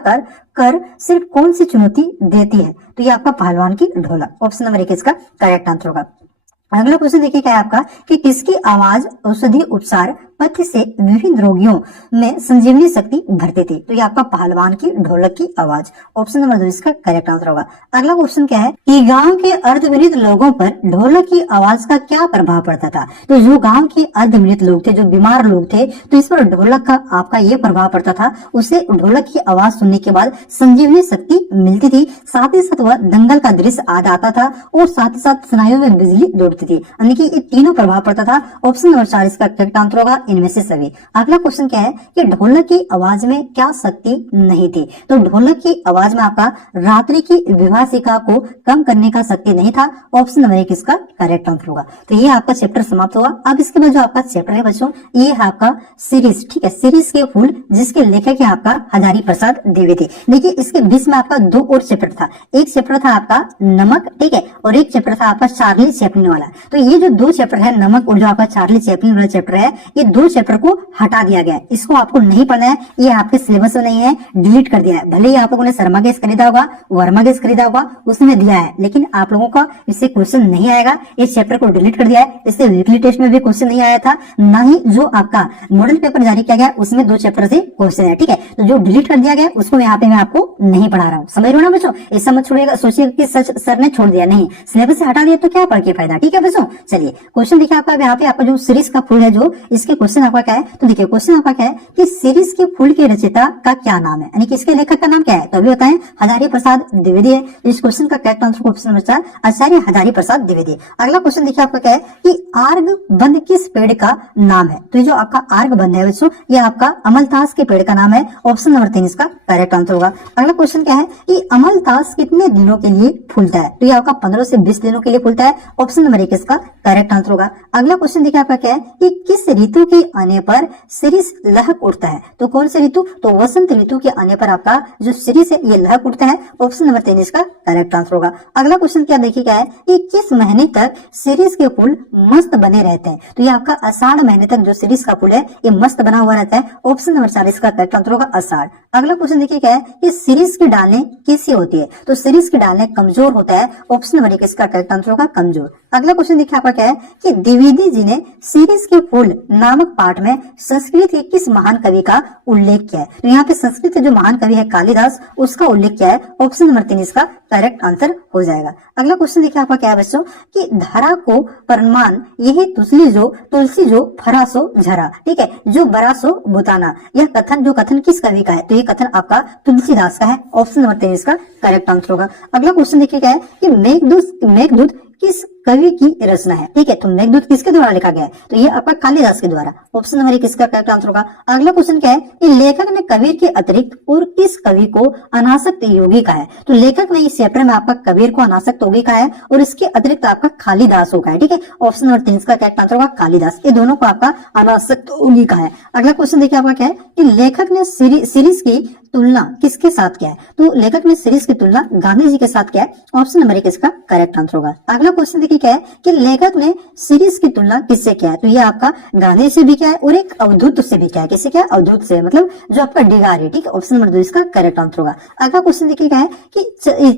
कर सिर्फ कौन सी चुनौती देती है। तो ये आपका पहलवान की ढोलक। ऑप्शन नंबर 1 इसका करेक्ट आंसर होगा। अगला क्वेश्चन देखिए क्या है आपका कि किसकी आवाज औषधि उपचार पथ्य से विभिन्न रोगियों में संजीवनी शक्ति भरती थी। तो ये आपका पहलवान की ढोलक की आवाज। ऑप्शन नंबर 2 इसका करेक्ट आंसर होगा। अगला क्वेश्चन क्या है कि गांव के अर्धमृत लोगों पर ढोलक की आवाज का क्या प्रभाव पड़ता था। तो जो गांव के अर्धमृत लोग थे, जो बीमार लोग थे, तो इस पर ढोलक का आपका ये प्रभाव पड़ता था, उसे ढोलक की आवाज सुनने के बाद संजीवनी शक्ति मिलती थी, साथ ही साथ वह दंगल का दृश्य आ जाता था, और साथ ही साथ स्नायुओं में बिजली दौड़ती थी, यानी कि ये तीनों प्रभाव पड़ता था। ऑप्शन नंबर 4 इसका करेक्ट आंसर होगा, इनमें से सभी। अगला क्वेश्चन क्या है कि ढोलक की आवाज में क्या शक्ति नहीं थी? तो ढोलक की आवाज में आपका रात्रि की विभाषिका को कम करने का शक्ति नहीं था। ऑप्शन नंबर 1 इसका करेक्ट आंसर होगा। तो ये आपका चैप्टर समाप्त होगा। अब इसके बाद जो आपका चैप्टर है बच्चों, ये है आपका सीरीज, ठीक है, सीरीज के फूल, जिसके लेखक है आपका हजारी प्रसाद द्विवेदी। देखिए इसके बीच में आपका 2 और चैप्टर था। एक चैप्टर था आपका नमक, ठीक है, और एक चैप्टर था आपका चार्ली चैपलिन वाला। तो ये जो 2 चैप्टर है, नमक और जो आपका चार्ली चैपलिन वाला चैप्टर है, ये 2 चैप्टर को हटा दिया गया है। इसको आपको नहीं पढ़ना है, ये आपके सिलेबस में नहीं है, डिलीट कर दिया है। भले ही आप लोगों ने शर्मा गेस खरीदा होगा, वर्मा गेस खरीदा होगा, उसमें दिया है, लेकिन आप लोगों का इससे क्वेश्चन नहीं आएगा। इस चैप्टर को डिलीट कर दिया है। इससे वीकली टेस्ट में भी क्वेश्चन नहीं आया था, ना ही जो आपका मॉडल पेपर जारी किया गया उसमें 2 चैप्टर से क्वेश्चन है, ठीक है। तो जो डिलीट कर दिया गया उसको यहाँ पे मैं आपको नहीं पढ़ा रहा हूँ, समझ रहे हो ना बच्चों। ऐसा मत छोड़िएगा, सोचिएगा कि सर ने छोड़ दिया, नहीं, सिलेबस से हटा दिया तो क्या पढ़ के फायदा, ठीक है बच्चों। चलिए क्वेश्चन देखिए आपका यहाँ पे, आपका जो सीरीज का फूल है, जो इसके क्वेश्चन आपका क्या है, तो देखिए क्वेश्चन आपका क्या है कि सीरीज के फूल के रचयिता का क्या नाम है, यानी कि इसके लेखक का नाम क्या है। तो अभी बताएं, हजारी प्रसाद द्विवेदी है। इस क्वेश्चन का करेक्ट आंसर ऑप्शन नंबर 4 आचार्य हजारी प्रसाद द्विवेदी। अगला क्वेश्चन देखिए आपका क्या है कि आर्ग बंध किस पेड़ का नाम है। तो ये जो आपका आर्ग बंध है बच्चों, ये आपका अमलतास के पेड़ का नाम है। ऑप्शन नंबर 3 इसका करेक्ट आंसर होगा। अगला क्वेश्चन क्या है कि अमलतास कितने दिनों के लिए फूलता है। तो ये आपका 15 से 20 दिनों के लिए फूलता है। ऑप्शन नंबर 1 इसका करेक्ट आंसर होगा। अगला क्वेश्चन देखिए आपका क्या है कि किस ऋतु के आने पर शिरीष लहक उठता है। तो कौन से ऋतु, तो वसंत ऋतु के आने पर आपका जो शिरीष है ये लहक उठता है। ऑप्शन नंबर 3 इसका करेक्ट आंसर होगा। अगला क्वेश्चन क्या देखिए क्या है कि किस महीने तक शिरीष के फूल मस्त बने रहते हैं। तो ये आपका आषाढ़ महीने तक जो शिरीष का फूल है ये मस्त बना हुआ रहता है। ऑप्शन नंबर 4 इसका करेक्ट आंसर होगा, आषाढ़। अगला क्वेश्चन देखिए क्या है कि शिरीष की डालें कैसी होती है। तो शिरीष की डालें कमजोर होता है। ऑप्शन नंबर 1 इसका करेक्ट आंसर होगा, कमजोर। अगला क्वेश्चन देखिए आपका क्या है कि द्विवेदी जी ने शिरीष के फूल नामक पाठ में संस्कृत के किस महान कवि का उल्लेख किया है। तो यहाँ पे संस्कृत के जो महान कवि है कालिदास, उसका उल्लेख किया है। ऑप्शन नंबर 3 इसका करेक्ट आंसर हो जाएगा। अगला क्वेश्चन देखिए आपका क्या है बच्चों कि धारा को परमान यही तुलसी जो फरासो झरा, ठीक है, जो बरासो बुताना, यह कथन किस कवि का है। तो ये कथन आपका तुलसीदास का है। ऑप्शन नंबर 3 इसका करेक्ट आंसर होगा। अगला क्वेश्चन देखिए क्या है कि मेघदूत किस कवि की रचना है, ठीक है। तो मेघदूत किसके द्वारा लिखा गया है। तो ये आपका कालिदास के द्वारा। ऑप्शन नंबर 1 इसका करेक्ट आंसर होगा। अगला क्वेश्चन क्या है कि लेखक ने कबीर के अतिरिक्त और किस कवि को अनासक्त योगी कहा है। तो लेखक ने इस चैप्टर में आपका कबीर को अनासक्त योगी कहा है और इसके अतिरिक्त आपका कालिदास होगा, ठीक है। ऑप्शन नंबर 3 इसका करेक्ट आंसर होगा, कालिदास। ये दोनों को आपका अनासक्त योगी कहा है। अगला क्वेश्चन देखिए आपका क्या है कि लेखक ने शिरीष की तुलना किसके साथ किया है। तो लेखक ने शिरीष की तुलना गांधी जी के साथ किया है। ऑप्शन नंबर 1 इसका करेक्ट आंसर होगा। अगला क्वेश्चन देखिए क्या है कि लेखक ने शिरीष की तुलना किससे किया है। तो ये आपका गांधी से भी किया है और एक अवधूत से भी किया है। किससे किया है, अवधूत से, मतलब जो आपका डिगारी, ठीक है। ऑप्शन नंबर 2 इसका करेक्ट आंसर होगा। अगला क्वेश्चन देखिए क्या है कि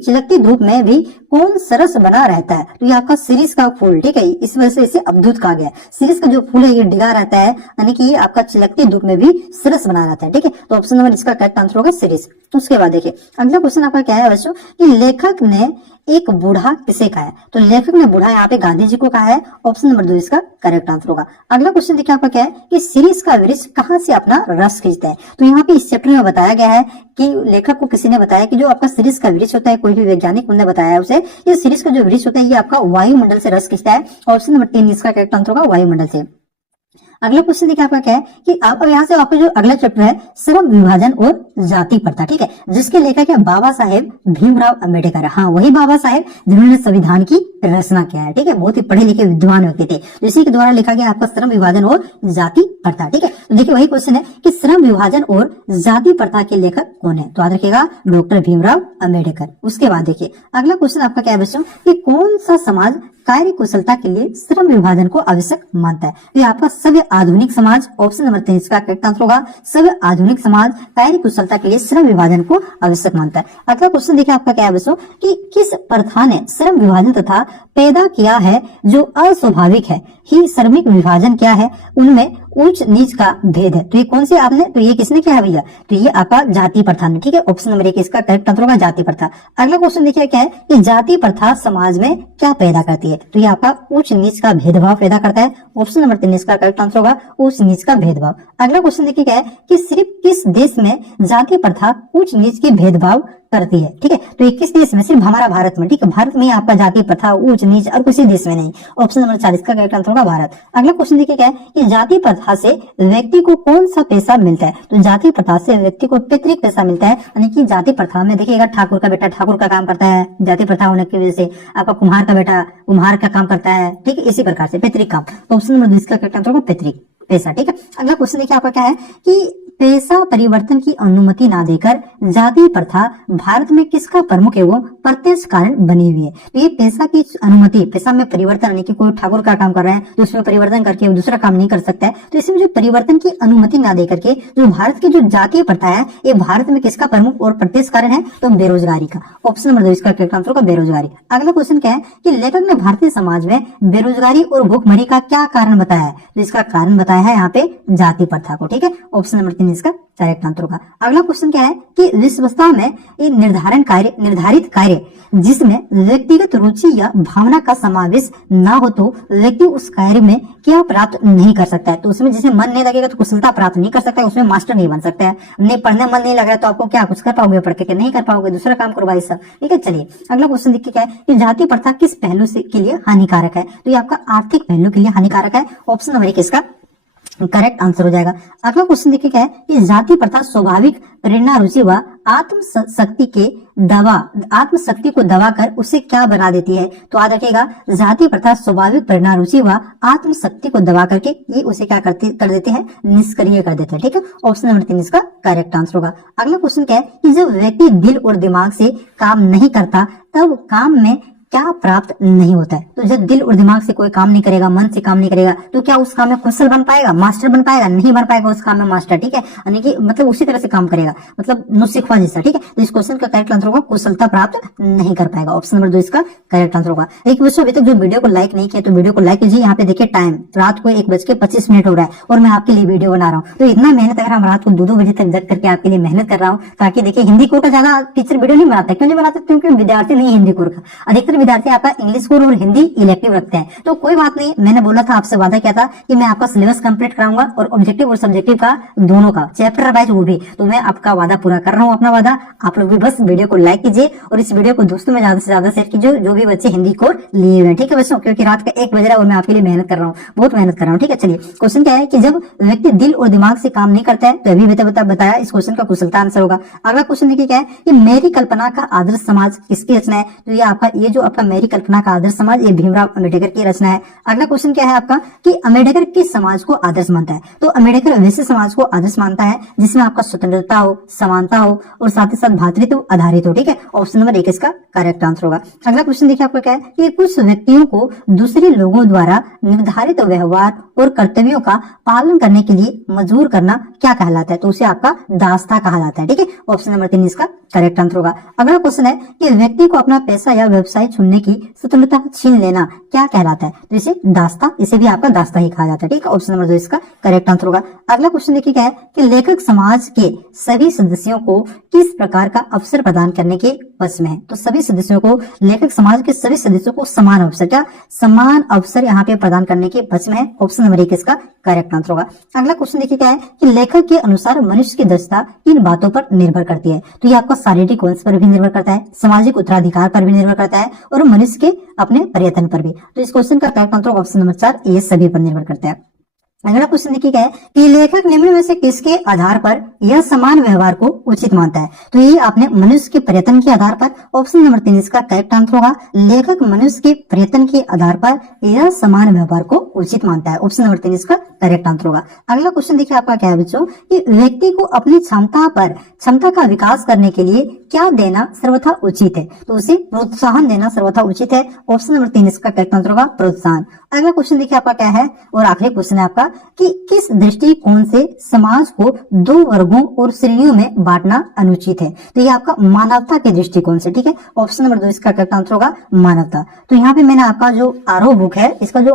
चिलकती धूप में भी कौन सरस बना रहता है। तो ये आपका शिरीष का फूल, ठीक है, इस वजह से इसे अवधूत कहा गया है। शिरीष का जो फूल है ये डिगा रहता है, यानी कि ये आपका चिलकती धूप में भी सरस बना रहता है, ठीक है। तो ऑप्शन नंबर इसका करेक्ट आंसर होगा शिरीष। उसके बाद देखिए अगला क्वेश्चन आपका क्या है बच्चों कि लेखक ने एक बूढ़ा किसे कहा है। तो लेखक ने बूढ़ा यहाँ पे गांधी जी को कहा है। ऑप्शन नंबर 2 इसका करेक्ट आंसर होगा। अगला क्वेश्चन देखिए आपका क्या है कि शिरीष का वृक्ष कहाँ से अपना रस खींचता है। तो यहाँ पे इस चैप्टर में बताया गया है कि लेखक को किसी ने बताया कि जो आपका शिरीष का वृक्ष होता है, कोई भी वैज्ञानिक ने बताया है उसे, ये शिरीष का जो वृक्ष होता है ये आपका वायुमंडल से रस खींचता है। ऑप्शन नंबर 3 इसका करेक्ट आंसर होगा, वायुमंडल से। अगला क्वेश्चन देखिए आपका क्या है कि आप यहाँ से आपका जो अगला चैप्टर है श्रम विभाजन और जाति प्रथा, ठीक है, जिसके लेखक है बाबा साहेब भीमराव अम्बेडकर। हाँ, वही बाबा साहेब जिन्होंने संविधान की रचना किया है, ठीक है, बहुत ही पढ़े लिखे विद्वान व्यक्ति थे। तो इसी के द्वारा लिखा गया आपका श्रम विभाजन और जाति प्रथा, ठीक है। तो देखिए वही क्वेश्चन है कि श्रम विभाजन और जाति प्रथा के लेखक कौन है। तो याद रखिएगा डॉक्टर भीमराव अम्बेडकर। उसके बाद देखिए अगला क्वेश्चन आपका क्या है बच्चों कि कौन सा समाज कार्य कुशलता के लिए श्रम विभाजन को आवश्यक मानता है। तो ये आपका सभ्य आधुनिक समाज। ऑप्शन नंबर 3 इसका करेक्ट आंसर होगा, सभ्य आधुनिक समाज कार्य कुशलता के लिए श्रम विभाजन को आवश्यक मानता है। अगला क्वेश्चन देखिए आपका क्या है बच्चों कि किस प्रथा ने श्रम विभाजन तथा पैदा किया है जो अस्वाभाविक है। ही श्रमिक विभाजन क्या है, उनमें उच्च नीच का भेद है। तो ये कौन सी आपने, तो ये किसने किया है भैया, तो ये आपका जाति प्रथा ने, ठीक है। ऑप्शन नंबर 1 इसका करेक्ट आंसर होगा, जाति प्रथा। अगला क्वेश्चन देखिए क्या है कि जाति प्रथा समाज में क्या पैदा करती है। तो ये आपका उच्च नीच का भेदभाव पैदा करता है। ऑप्शन नंबर 3 इसका करेक्ट आंसर होगा, उच्च नीच का भेदभाव। अगला क्वेश्चन देखिए क्या है कि सिर्फ किस देश में जाति प्रथा उच्च नीच के भेदभाव करती है। ठीक है, तो 21 देश में सिर्फ हमारा भारत में, ठीक है, भारत में आपका जाति प्रथा ऊंच नीच और किसी देश में नहीं। ऑप्शन नंबर 40 का करेक्ट आंसर होगा भारत। अगला क्वेश्चन देखिए क्या है कि जाति प्रथा से व्यक्ति को कौन सा पैसा मिलता है। तो जाति प्रथा से व्यक्ति को पैतृक पैसा मिलता है, यानी कि जाति प्रथा में देखिएगा ठाकुर का बेटा ठाकुर का काम करता है, जाति प्रथा होने की वजह से आपका कुम्हार का बेटा कुम्हार का काम करता है। ठीक है, इसी प्रकार से पैतृक काम। तो ऑप्शन नंबर 20 का करेक्ट आंसर होगा पैतृक पैसा। ठीक है, अगला क्वेश्चन देखिए आपका क्या है कि पैसा परिवर्तन की अनुमति ना देकर जाति प्रथा भारत में किसका प्रमुख एवं प्रत्यक्ष कारण बनी हुई है। तो ये पैसा की अनुमति, पैसा में परिवर्तन, यानी कि कोई ठाकुर का काम कर रहा है तो उसमें परिवर्तन करके वो दूसरा काम नहीं कर सकता है, तो इसमें जो परिवर्तन की अनुमति ना दे करके जो भारत की जो जातीय प्रथा है ये भारत में किसका प्रमुख और प्रत्यक्ष कारण है, तो बेरोजगारी का। ऑप्शन नंबर 2 इसका करेक्ट आंसर होगा बेरोजगारी। अगला क्वेश्चन क्या है कि लेखक ने भारतीय समाज में बेरोजगारी और भूखमरी का क्या कारण बताया है। तो इसका कारण बताया है यहाँ पे जाति प्रथा को। ठीक है, ऑप्शन नंबर 3 इसका करेक्ट आंसर होगा। अगला क्वेश्चन क्या है कि विश्वसता में ये निर्धारित कार्य जिसमें व्यक्तिगत रुचि या भावना का समावेश ना हो तो व्यक्ति उस कार्य में क्या प्राप्त नहीं कर सकता है। तो उसमें जिसे मन नहीं लगेगा तो कुशलता प्राप्त नहीं कर सकता है, उसमें मास्टर नहीं बन सकता है। नहीं पढ़ने मन नहीं लग रहा है तो आपको क्या कुछ कर पाओगे, पढ़ के नहीं कर पाओगे, दूसरा काम करो भाई साहब। ठीक है, चलिए अगला क्वेश्चन देखिए क्या है कि जाति प्रथा किस पहलू से के लिए हानिकारक है। तो ये आपका आर्थिक पहलू के लिए हानिकारक है। ऑप्शन नंबर 1 इसका करेक्ट आंसर हो जाएगा। अगला क्वेश्चन देखिए क्या है कि जाति प्रथा स्वाभाविक प्रेरणा रुचि व आत्मशक्ति को दबाकर उसे क्या बना देती है। तो याद रखिएगा जाति प्रथा स्वाभाविक प्रेरणा रुचि व आत्मशक्ति को दबा करके ये उसे क्या कर देते हैं, निष्क्रिय कर देते हैं। ठीक है, ऑप्शन नंबर 3 इसका करेक्ट आंसर होगा। अगला क्वेश्चन क्या है कि जब व्यक्ति दिल और दिमाग से काम नहीं करता तब काम में क्या प्राप्त नहीं होता है। तो जब दिल और दिमाग से कोई काम नहीं करेगा, मन से काम नहीं करेगा, तो क्या उस काम में कुशल बन पाएगा, मास्टर बन पाएगा, नहीं बन पाएगा उस काम में मास्टर। ठीक है, यानी कि मतलब उसी तरह से काम करेगा, मतलब नौसिखिया जैसा। ठीक है, तो इस क्वेश्चन का करेक्ट आंसर होगा कुशलता प्राप्त नहीं कर पाएगा। ऑप्शन नंबर 2 इसका करेक्ट आंसर होगा। एक बच्चों अभी तक जो वीडियो को लाइक नहीं किया तो वीडियो को लाइक कीजिए। यहाँ पे देखिए टाइम रात को 1:25 हो रहा है और मैं आपके लिए वीडियो बना रहा हूँ। तो इतना मेहनत अगर हम रात को 2-2 बजे तक जग करके आपके लिए मेहनत कर रहा हूँ, ताकि देखिए हिंदी कोर का ज्यादा टीचर वीडियो नहीं बनाता। क्यों नहीं बनाते? क्योंकि विद्यार्थी नहीं हिंदी कोर का, अधिकतर विद्यार्थी आपका इंग्लिश कोर और हिंदी इलेक्टिव रखते हैं। तो कोई बात नहीं, मैंने बोला था, आपसे वादा किया था कि मैं आपका सिलेबस कंप्लीट कराऊंगा और ऑब्जेक्टिव और सब्जेक्टिव का दोनों का चैप्टर वाइज वो भी। तो मैं आपका वादा पूरा कर रहा हूँ, अपना वादा। आप लोग भी बस वीडियो को लाइक कीजिए और इस वीडियो को दोस्तों में ज्यादा से ज्यादा शेयर कीजिए जो भी बच्चे हिंदी कोर लिए हुए हैं। ठीक है बच्चों, क्योंकि रात का 1 बज रहा है और मैं आपके लिए मेहनत कर रहा हूँ, बहुत मेहनत कर रहा हूँ। ठीक है, चलिए क्वेश्चन क्या है कि जब व्यक्ति दिल और दिमाग से काम नहीं करता है तो अभी बताया इस क्वेश्चन का कुशलता आंसर होगा। अगला क्वेश्चन देखिए क्या है कि मेरी कल्पना का आदर्श समाज किसकी रचना है। तो ये जो आपका मेरी कल्पना का आदर्श समाज ये भीमराव अम्बेडकर की रचना है। अगला क्वेश्चन क्या है आपका कि अम्बेडकर किस समाज को आदर्श मानता है। तो अम्बेडकर वैसे समाज को आदर्श मानता है जिसमें आपका स्वतंत्रता हो, समानता हो और साथ ही साथ भातृत्व आधारित हो। ठीक है, ऑप्शन नंबर 1 इसका करेक्ट आंसर होगा। अगला क्वेश्चन देखिए आपका क्या है कि कुछ व्यक्तियों को दूसरे लोगों द्वारा निर्धारित व्यवहार और कर्तव्यों का पालन करने के लिए मजबूर करना क्या कहलाता है। तो उसे आपका दास्ता कहा जाता है। ठीक है, ऑप्शन नंबर 3 इसका करेक्ट आंसर होगा। अगला क्वेश्चन है कि व्यक्ति को अपना पैसा या व्यवसाय चुनने की स्वतंत्रता छीन लेना क्या कहलाता है। तो इसे दास्ता, इसे भी आपका दास्ता ही कहा जाता है। ठीक है, ऑप्शन नंबर 2 इसका करेक्ट आंसर होगा। अगला क्वेश्चन देखिए क्या है कि लेखक समाज के सभी सदस्यों को किस प्रकार का अवसर प्रदान करने के वश में है। तो सभी सदस्यों को, लेखक समाज के सभी सदस्यों को समान अवसर यहाँ पे प्रदान करने के वश में है। ऑप्शन नंबर 1 इसका करेक्ट आंसर होगा। अगला क्वेश्चन देखिए क्या है कि लेखक के अनुसार मनुष्य की दक्षता किन बातों पर निर्भर करती है। तो ये आपका शारीरिक वंश पर भी निर्भर करता है, सामाजिक उत्तराधिकार पर भी निर्भर करता है और मनुष्य के अपने पर्यटन पर भी। तो इस क्वेश्चन का करेक्ट आंसर ऑप्शन नंबर 4 ये सभी पर निर्भर करता है। अगला क्वेश्चन देखिए क्या है कि लेखक निम्न में से किसके आधार पर यह समान व्यवहार को उचित मानता है। तो ये आपने मनुष्य के पर्यटन के आधार पर, ऑप्शन नंबर 3 इसका करेक्ट आंसर होगा। लेखक मनुष्य के पर्यटन के आधार पर यह समान व्यवहार को उचित मानता है। ऑप्शन नंबर 3 इसका करेक्ट आंसर होगा। अगला क्वेश्चन देखिए आपका क्या है बच्चों कि व्यक्ति को अपनी क्षमता का विकास करने के लिए क्या देना सर्वथा उचित है। तो उसे प्रोत्साहन देना सर्वथा उचित है। ऑप्शन नंबर 3 इसका करेक्ट आंसर होगा प्रोत्साहन। अगला क्वेश्चन देखिए आपका क्या है और आखिरी क्वेश्चन है आपका कि किस दृष्टिकोण से समाज को 2 वर्गों और श्रेणियों में बांटना अनुचित है। तो ये आपका मानवता के दृष्टिकोण से। ठीक है, ऑप्शन नंबर 2 इसका करेक्ट आंसर होगा मानवता। तो यहाँ पे मैंने आपका जो आरओ बुक है इसका जो